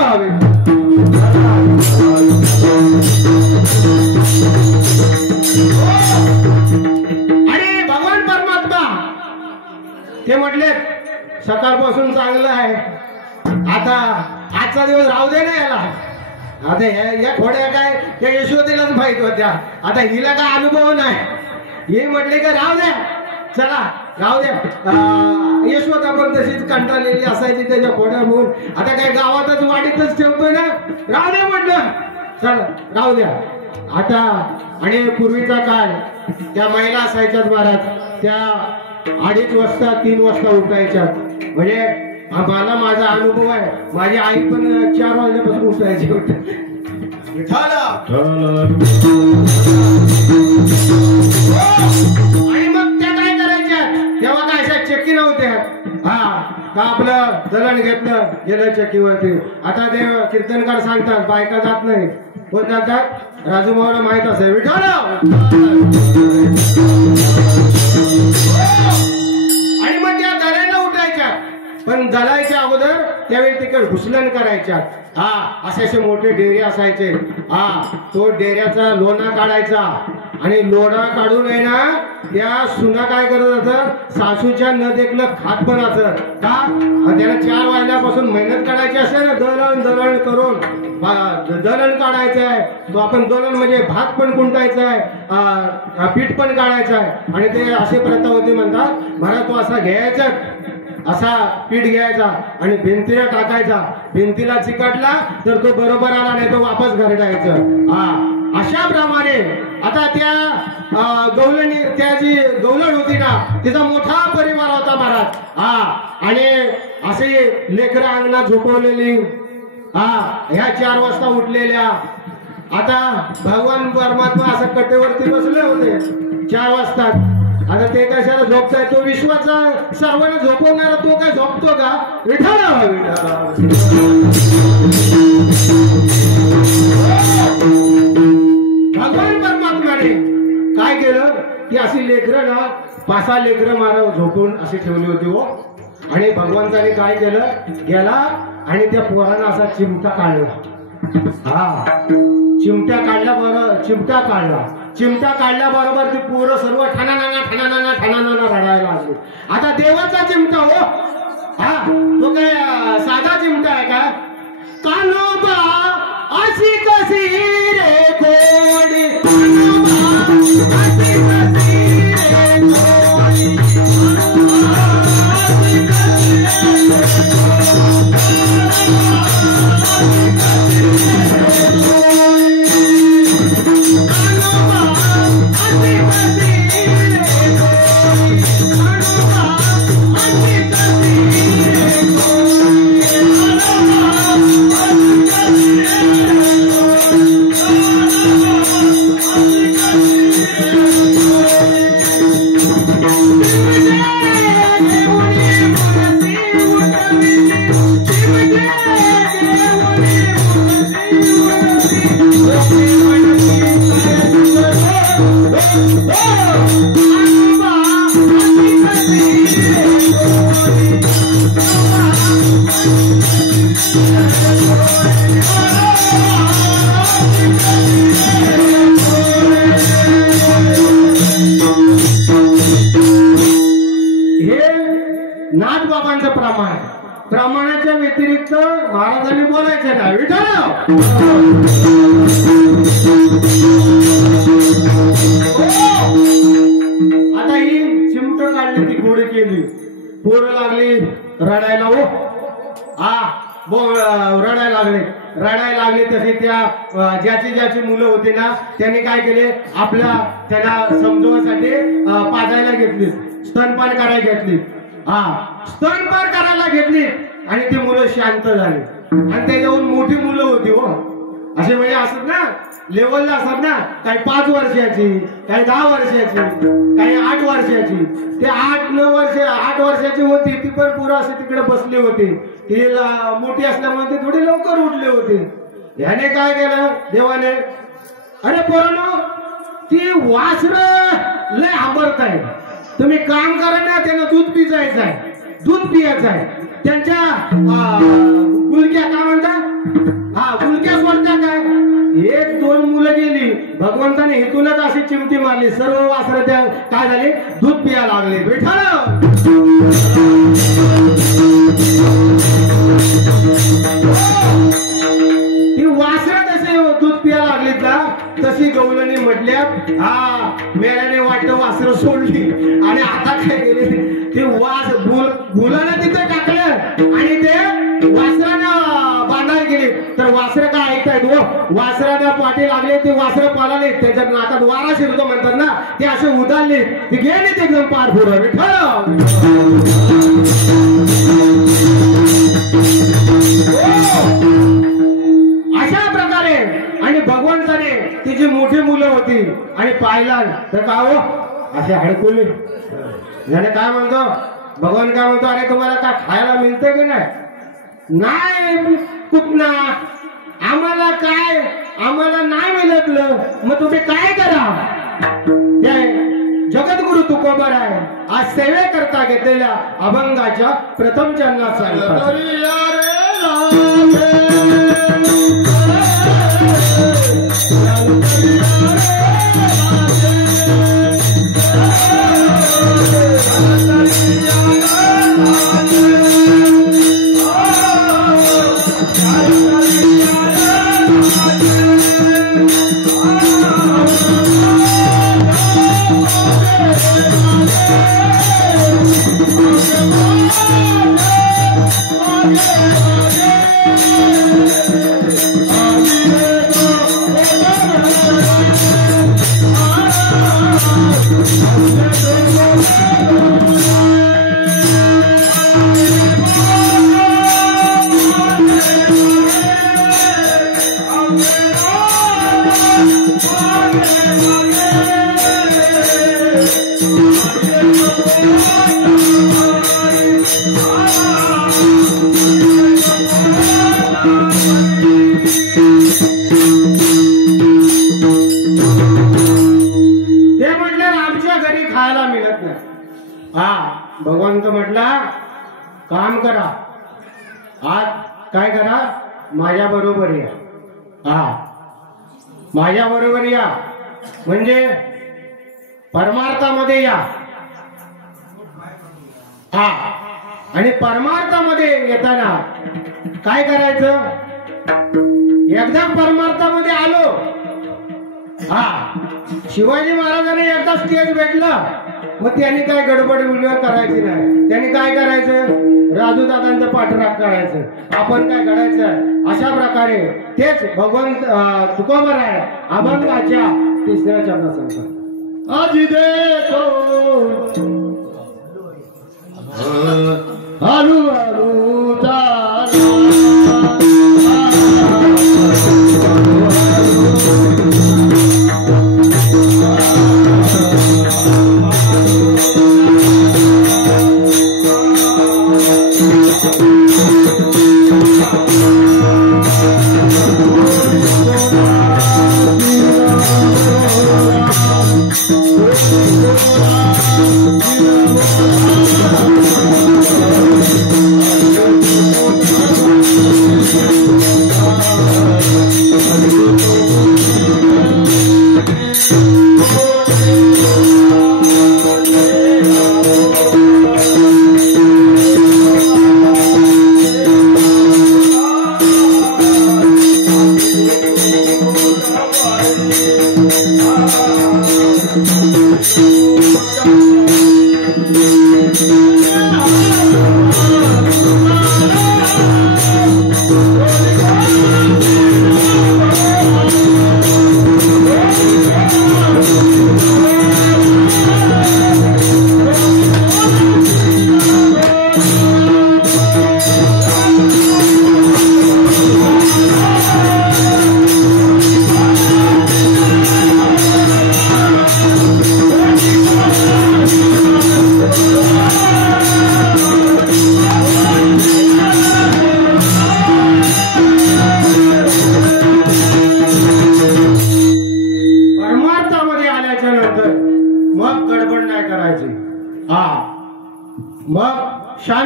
आणि भगवान परमात्मा ते म्हटले सकाळपासून चांगलं आहे, आता आजचा दिवस राहू दे ना याला. आता या थोड्या काय त्या यशोदेलाच माहित होत्या, आता हिला काय अनुभव नाही. हे म्हटले का राहू द्या, चला राहू द्या. यशोदा पण तशीच कंटाळलेली असायची त्याच्या घोड्या म्हणून. आता काय गावातच वाडीतच ठेवतोय ना, राहू द्या म्हटलं, चला राहू द्या. आता आणि पूर्वीचा काळ त्या महिला असायच्यात महाराज, त्या 2:30 वाजता 3 वाजता उठायच्या. म्हणजे मला माझा अनुभव आहे, माझी आई पण 4 वाजल्यापासून उठायची होती. आणि मग त्या काय करायच्या, तेव्हा काय अशा चक्की नव्हत्या. हा का आपलं दळण घेतलं गेलं चक्कीवरती. आता ते कीर्तनकार सांगतात बायका जात नाही, कोण जातात, राजू भाऊला माहित असेल. विठ्ठल आणि मग त्या दळायला उठायच्या, पण दळायच्या अगोदर त्यावेळी तिकडे घुसलन करायच्या. हा असे मोठे डेरे असायचे. हा तो डेऱ्याचा लोणा काढायचा आणि लोणा काढून आहे ना त्या सुना काय करत असत, सासूच्या न देखलं खात पण असत. का त्याला 4 वाजल्यापासून मेहनत काढायची असेल ना, दळण करून दळण काढायचं आहे. तो आपण दळण म्हणजे भात पण कुंटायचा आहे, पीठ पण काढायचं आहे. आणि ते असे प्रथा होते म्हणतात, महाराज तो असा घ्यायचा, असा पीठ घ्यायचा आणि भिंतीला टाकायचा. भिंतीला चिकटला तर तो बरोबर आला, नाही तो वापस घरटायचं. हा अशा प्रमाणे आता त्या गवलणी, त्या जी गवलण होती ना, तिचा मोठा परिवार होता महाराज. हा आणि असे लेकरं अंगणात झोपवलेली. हा ह्या 4 वाजता उठलेल्या. आता भगवान परमात्मा असं कट्टेवरती बसले होते 4 वाजता. आता ते कशाला झोपताय, तो विश्वाचा सर्वांना झोपवणारा तो काय झोपतो का. विठ्ठल भगवान परमात्म्याने काय केलं की अशी लेकरं ना 5-6 लेकरं महाराज झोपून अशी ठेवली होती हो. आणि भगवंताने काय केलं, गेला आणि त्या पोरांना असा चिमटा काढला. हा चिमटा काढला. चिमटा काढल्याबरोबर ती पोरं सर्व ठणाना रडायला लागली. आता देवाचा चिमटा हो, हा तो काय साधा चिमटा आहे का. कान्होबा अशी कशी रे कोणी, अशी कशी रे कोणी, नाथबाबांचं प्रमाण आहे. प्रमाणाच्या व्यतिरिक्त महाराजांनी बोलायचं नाही. विठ्ठल आता ही चिमट काढली, ती गोडी केली, पोरं लागली रडायला. हो रडायला लागले तसे त्या ज्याची मुलं होती ना त्यांनी काय केले, त्यांना समजवण्यासाठी पाजायला घेतली, स्तनपान करायला घेतली. स्तनपान करायला घेतली आणि ती मुलं शांत झाली. आणि त्याच्यावर मोठी मुलं होती. हो असे म्हणजे असत ना, लेवलला असत ना, काही 5 वर्षाची, काही 10 वर्षाची, काही 8 वर्षाची. ते 8 वर्षाची होती ती, पण पुरं असे तिकडे बसले होते. ती मोठी असल्यामुळे ते थोडी लवकर उठले होते. ह्याने काय केलं देवाने, अरे पोरांनो, ती वासरं लय आंबरत आहे, तुम्ही काम करा ना, त्यांना दूध पिजायचं आहे, दूध पियाचं आहे. त्यांच्या गुलक्या काय म्हणतात, गुलक्या सोडत्या काय. 1-2 मुलं गेली, भगवंताने हेतूनच अशी चिमटी मारली, सर्व वासरं त्या काय झाले, दूध पिया लागले. विठ्ठल ती वासरं तसे दूध पिया लागलीत ना, तशी गवलनी म्हटल्या, मेल्याने वाटतं वासरं सोडली. आणि आता काय केले, ते गुलानं तिथे टाकलं आणि ते वासरानं बांधायला गेले. तर वासरं काय ऐकतायत, वासराला पाठी लागले, ते वासरं पालाले, त्याच्या नाकात वारा शिरतो म्हणतात ना, ते असे उदारले, ते गेले ते एकदम पार पुढं. अशा प्रकारे. आणि भगवंताने तिची मोठी मुलं होती आणि पाहिला तर का हो असे हडकुले. याने काय म्हणतो, भगवान काय म्हणतो, अरे तुम्हाला काय खायला मिळतं की नाही कुठना, आम्हाला नाही मिळतलं, मग तुम्ही काय करा. जगद्गुरु तुकोबर आहे, आज सेवे करता घेतलेल्या अभंगाच्या प्रथम चरणात सांगतात. भगवंत म्हटला काम करा, आज काय करा, माझ्या बरोबर या. माझ्या बरोबर या म्हणजे परमार्थामध्ये या. आणि परमार्थामध्ये येताना काय करायचं, एकदा परमार्थामध्ये आलो. शिवाजी महाराजांनी एकदा स्टेज भेटलं, मग त्यांनी काय गडबड विडबड करायची नाही. त्यांनी काय करायचं, राजू दादांचं पाठराख करायचं, आपण काय करायचं. अशा प्रकारे तेच भगवंत तुकोबर आहे अभंगाच्या 3ऱ्या चरणात सांगतात. आजी देखो हळू हळू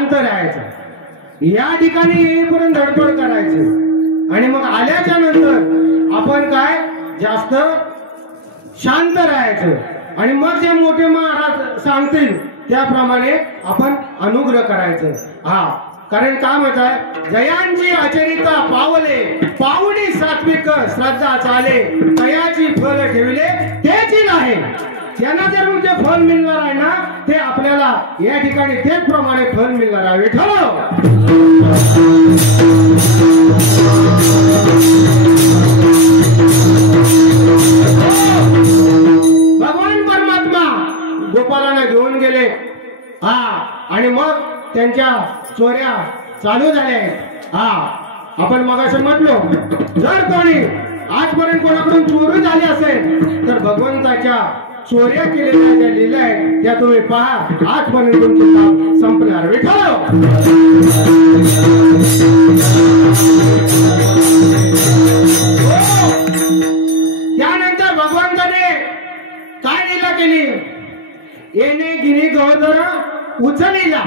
शांत राहायचं, या ठिकाणी येईपर्यंत धडपड करायचं आणि मग आल्याच्या नंतर आपण काय जास्त शांत राहायचं आणि मग जे मोठे महाराज सांगतील त्याप्रमाणे आपण अनुग्रह करायचं. हा, कारण काय म्हणताय, जयांची आचरिता पावले पावडी सात्विक श्रद्धा चाले तयाची फल ठेवले तेची नाही. त्यांना जर म्हणजे फल मिळणार आहे ना ते आपल्याला या ठिकाणी तेच प्रमाणे फल मिळणार आहे. विठ्ठल भगवान परमात्मा गोपालांना घेऊन गेले. हा, आणि मग त्यांच्या चोऱ्या चालू झाल्या आहेत. हा, आपण मगाशी म्हटलो जर कोणी आजपर्यंत कोणाकडून चोरी झाली असेल तर भगवंताच्या चोऱ्या केलेल्या ज्या लीला आहेत त्या तुम्ही पहा. आजपर्यंत तुमचे काम संपणार. विठ्ठल त्यानंतर भगवंताने काय लीला केली, येणे गिनी गवदर उचलीला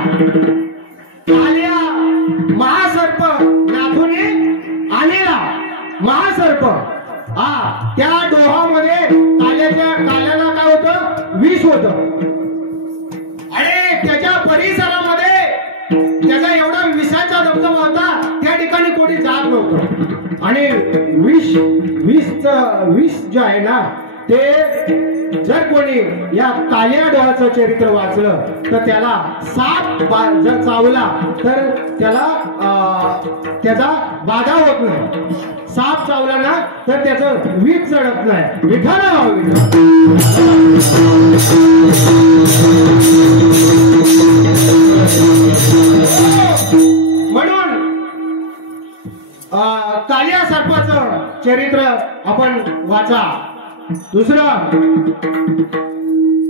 आल्या महासर्प नाथुने आलेला महासर्प. हा, त्या डोहामध्ये काल्याला काय होतं, विष होत आणि त्याच्या परिसरामध्ये त्याचा एवढा विषाचा धबधबा होता त्या ठिकाणी कोणी जात नव्हतं. आणि विष जे आहे ना ते जर कोणी या काल्या डोहाचं चरित्र वाचलं तर त्याला साप जर चावला तर त्याचा बाधा होत नाही. साप चावला ना तर त्याचं विष चढत नाही. विठ्ठल म्हणून काल्या सर्पाचं चरित्र आपण वाचा. दुसरं,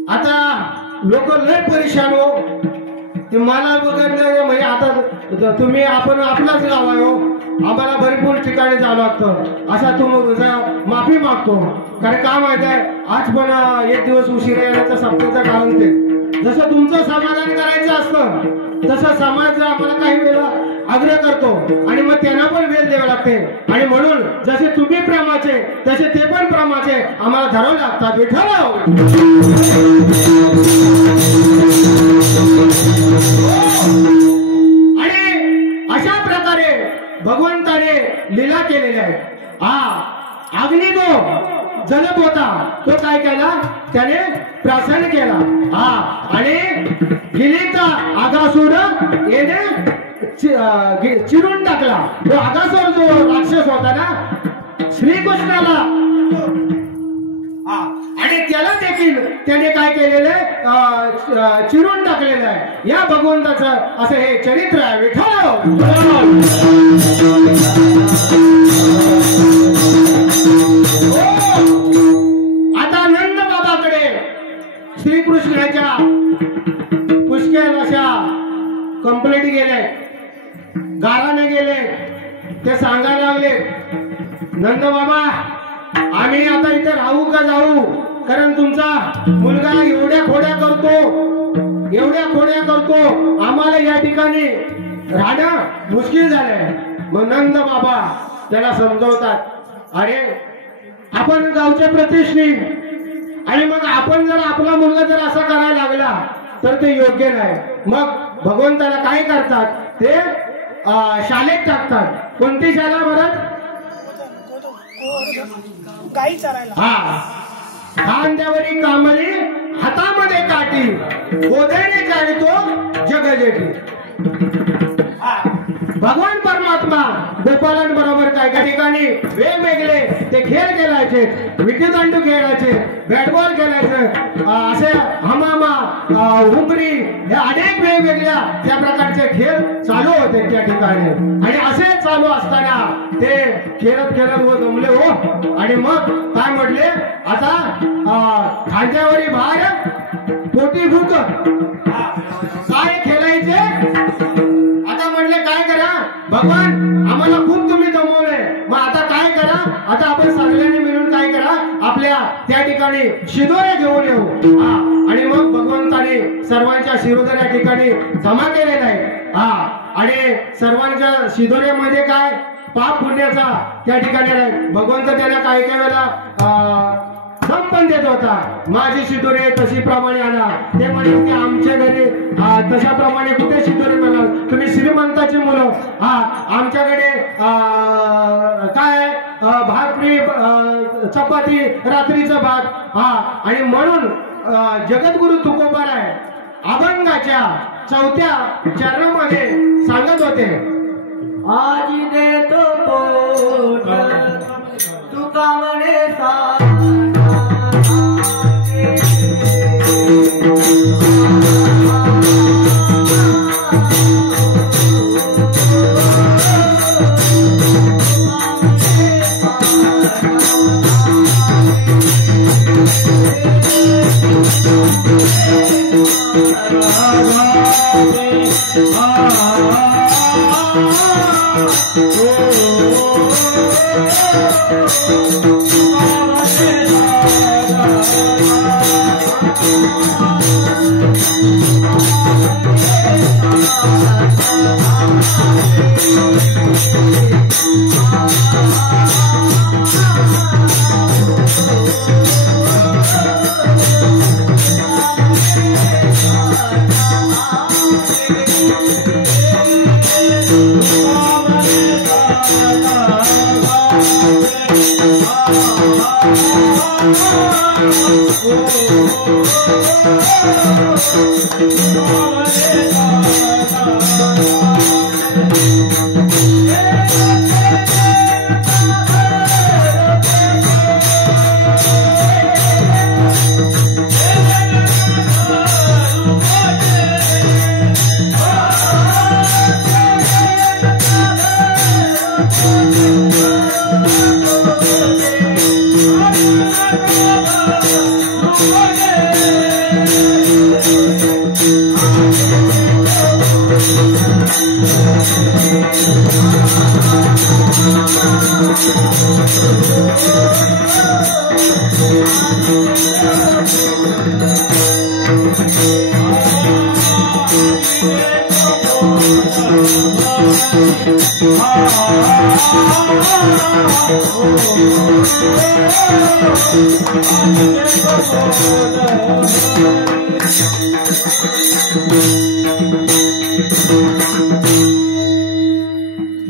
आता लोक लय परेशान हो, ते मला बघत म्हणजे आता तुम्ही आपण आपलाच गाव आहे हो, आम्हाला भरपूर ठिकाणी जावं लागतं असा माफी मागतो. कारण काय माहित आहे, आज पण एक दिवस उशिरा येण्याचं सप्त्याचं कारण ते जसं तुमचं समाधान करायचं असतं तसं समाज आम्हाला काही वेळा आग्रह करतो आणि मग त्यांना पण वेळ द्यावा लागते. आणि म्हणून जसे तुम्ही प्रेमाचे तसे ते पण प्रेमाचे आम्हाला धरावं लागतात. विठ्ठल आणि अशा प्रकारे भगवंताने लीला केलेल्या आहेत. हा, अग्नी तो जलत होता तो काय केला, त्याने प्रसन्न केला. हा, आणि गिलीचा आगासूर येणे चिरून टाकला. तो आगासूर जो राक्षस होता ना श्रीकृष्णाला, आणि त्याला देखील त्याने काय केलेलं आहे, चिरून टाकलेलं आहे. या भगवंताचं असं हे चरित्र आहे. विठ्ठल आता नंद बाबाकडे श्रीकृष्णाच्या पुष्कळ अशा कंप्लेंट गेले, गाराने गेले. ते सांगायला लागले, नंद बाबा आम्ही आता इथे राहू का जाऊ, कारण तुमचा मुलगा एवढ्या खोड्या करतो आम्हाला या ठिकाणी राहणं मुश्किल झालंय. मग नंद बाबा त्याला समजवतात, अरे आपण गावचे प्रतिष्ठी आणि मग आपण जर आपला मुलगा जर असा करायला लागला तर ते योग्य नाही. मग भगवंताला काय करतात, ते शाळेत टाकतात. कोणती शाळा बरं, गाई चरायला. हा, खांद्यावरी कामली हातामध्ये काठी गोदेने जाणतो जगजेठी. भगवान परमात्मा गोपालांबरोबर काय त्या ठिकाणी वेगवेगळे ते खेळ खेळायचे, विटीदांडू खेळायचे, बॅटबॉल खेळायचे, असे हमामा, उंबरी, हे अनेक वेगवेगळ्या त्या प्रकारचे खेळ चालू होते त्या ठिकाणी. आणि असे चालू असताना ते खेळत व जमले हो. आणि मग काय म्हटले, आता खांद्यावरी भार पोटी भूक काय खेळायचे. आता म्हटले काय करा भगवान, आम्हाला खूप तुम्ही जमवले, मग आता काय करा, आता आपण सगळ्यांनी मिळून काय करा, आपल्या त्या ठिकाणी शिदोऱ्या घेऊन येऊ. आणि मग भगवंताने सर्वांच्या शिरोदऱ्या ठिकाणी ठिकाणी जमा केलेला आहे. आणि सर्वांच्या शिदोऱ्यामध्ये काय पाप पुण्याचा त्या ठिकाणी भगवंत त्यांना काही काही वेळेला दम पण देत होता. माझी शिदोरे तशी प्रमाणे आणा. ते म्हणे की आमच्या घरी तशाप्रमाणे कुठे शिदोरे मिळणार, तुम्ही श्रीमंताची मुलं. आमच्याकडे काय भाकरी चपाती रात्रीचं भात. आणि म्हणून जगद्गुरु तुकोबाराय अभंगाच्या 4थ्या चरणामध्ये सांगत होते, आजी देतो पोट तुका म्हणे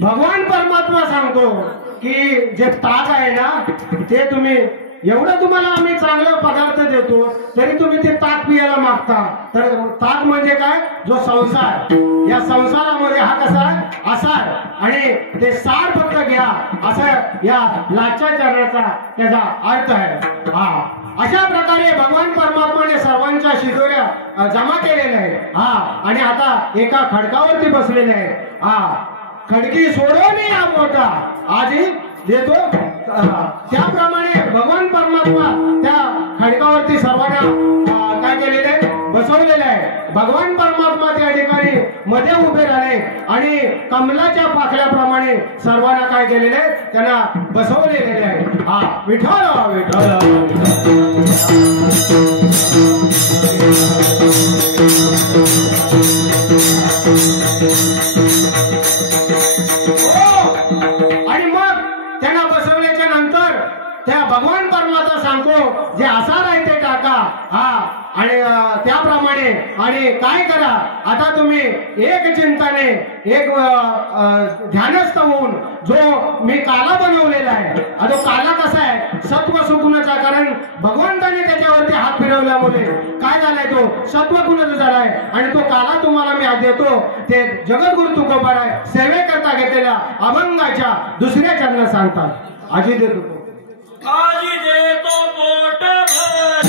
भगवान परमात्मा सांगतो की जे ताक आहे ना ते तुम्ही एवढं तुम्हाला आम्ही चांगला पदार्थ देतो तरी तुम्ही ते ताक पियाला मागता. तर ताक म्हणजे काय, जो संसार, या संसारामध्ये हा कसा असार आणि ते सार फक्त घ्या असं या लाच्या चरणाचा त्याचा अर्थ आहे. अशा प्रकारे भगवान परमात्माने सर्वांच्या शिदोऱ्या जमा केलेल्या आहेत. आणि आता एका खडकावरती बसलेले आहेत. खडकी सोडवणे या मोठा आजी देतो. त्याप्रमाणे भगवान परमात्मा त्या खडकावरती सर्वांना काय केलेले आहे, बसवलेले आहे. भगवान परमात्मा त्या ठिकाणी मध्ये उभे राहिले आणि कमलाच्या पाकळ्याप्रमाणे सर्वांना काय केलेले आहे, त्यांना बसवलेले आहे. विठ्ठल विठ्ठल आणि मग त्यांना बसवल्याच्या नंतर त्या भगवान परमात्मा सांगतो जे आसार आहे ते टाका. आणि त्याप्रमाणे आणि काय करा, आता तुम्ही एक चिंताने एक ध्यानस्थ होऊन जो मी काला बनवलेला आहे, तो काला कसा आहे, सत्व सुगुणाचा. कारण भगवंताने त्याच्यावरती हात फिरवल्यामुळे काय झालाय, तो सत्व गुणाचा झालाय. आणि तो काला तुम्हाला मी आज देतो. ते जगद्गुरु तुकोबाराय सेवेकरता घेतलेल्या अभंगाच्या 2ऱ्या चरणात सांगतात. आजी देतो आजी देतो पोट भरी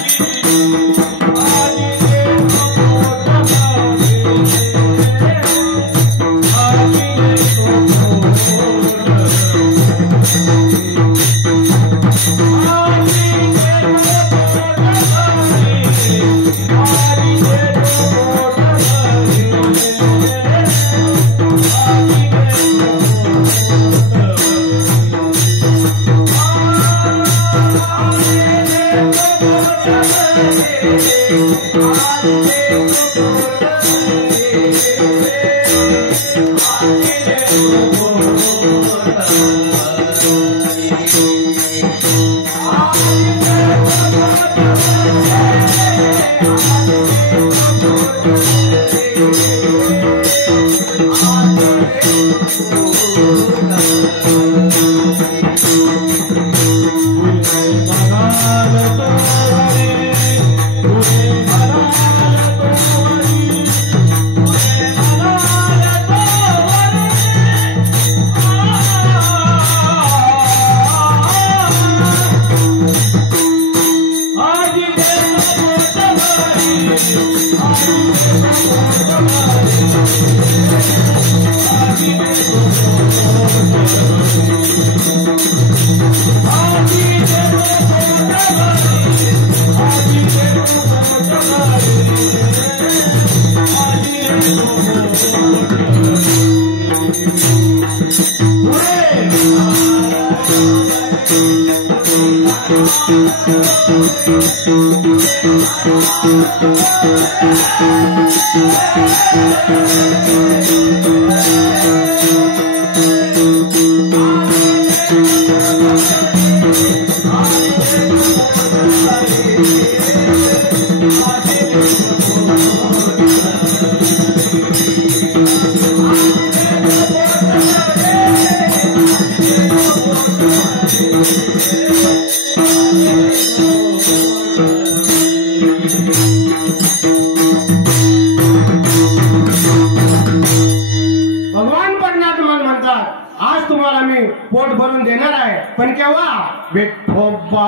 भगवान परमात्मा म्हणतात आज तुम्हाला मी पोट भरून देणार आहे, पण केव्हा? विठोबा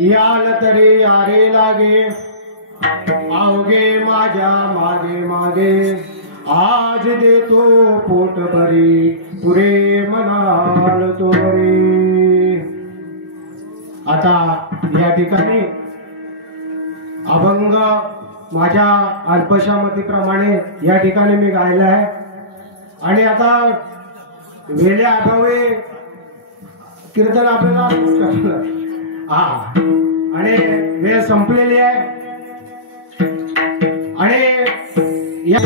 याल तरी यारे लागे आवगे माझ्या मागे मागे, आज देतो पोट भरी पुरे म्हणाल तो बरी. आता या ठिकाणी अभंग माझ्या अल्पशा मतीप्रमाणे या ठिकाणी मी गायला आहे. आणि आता वेळेच्या अभावी कीर्तन आपल्याला हा आणि वेळ संपलेली आहे. आणि या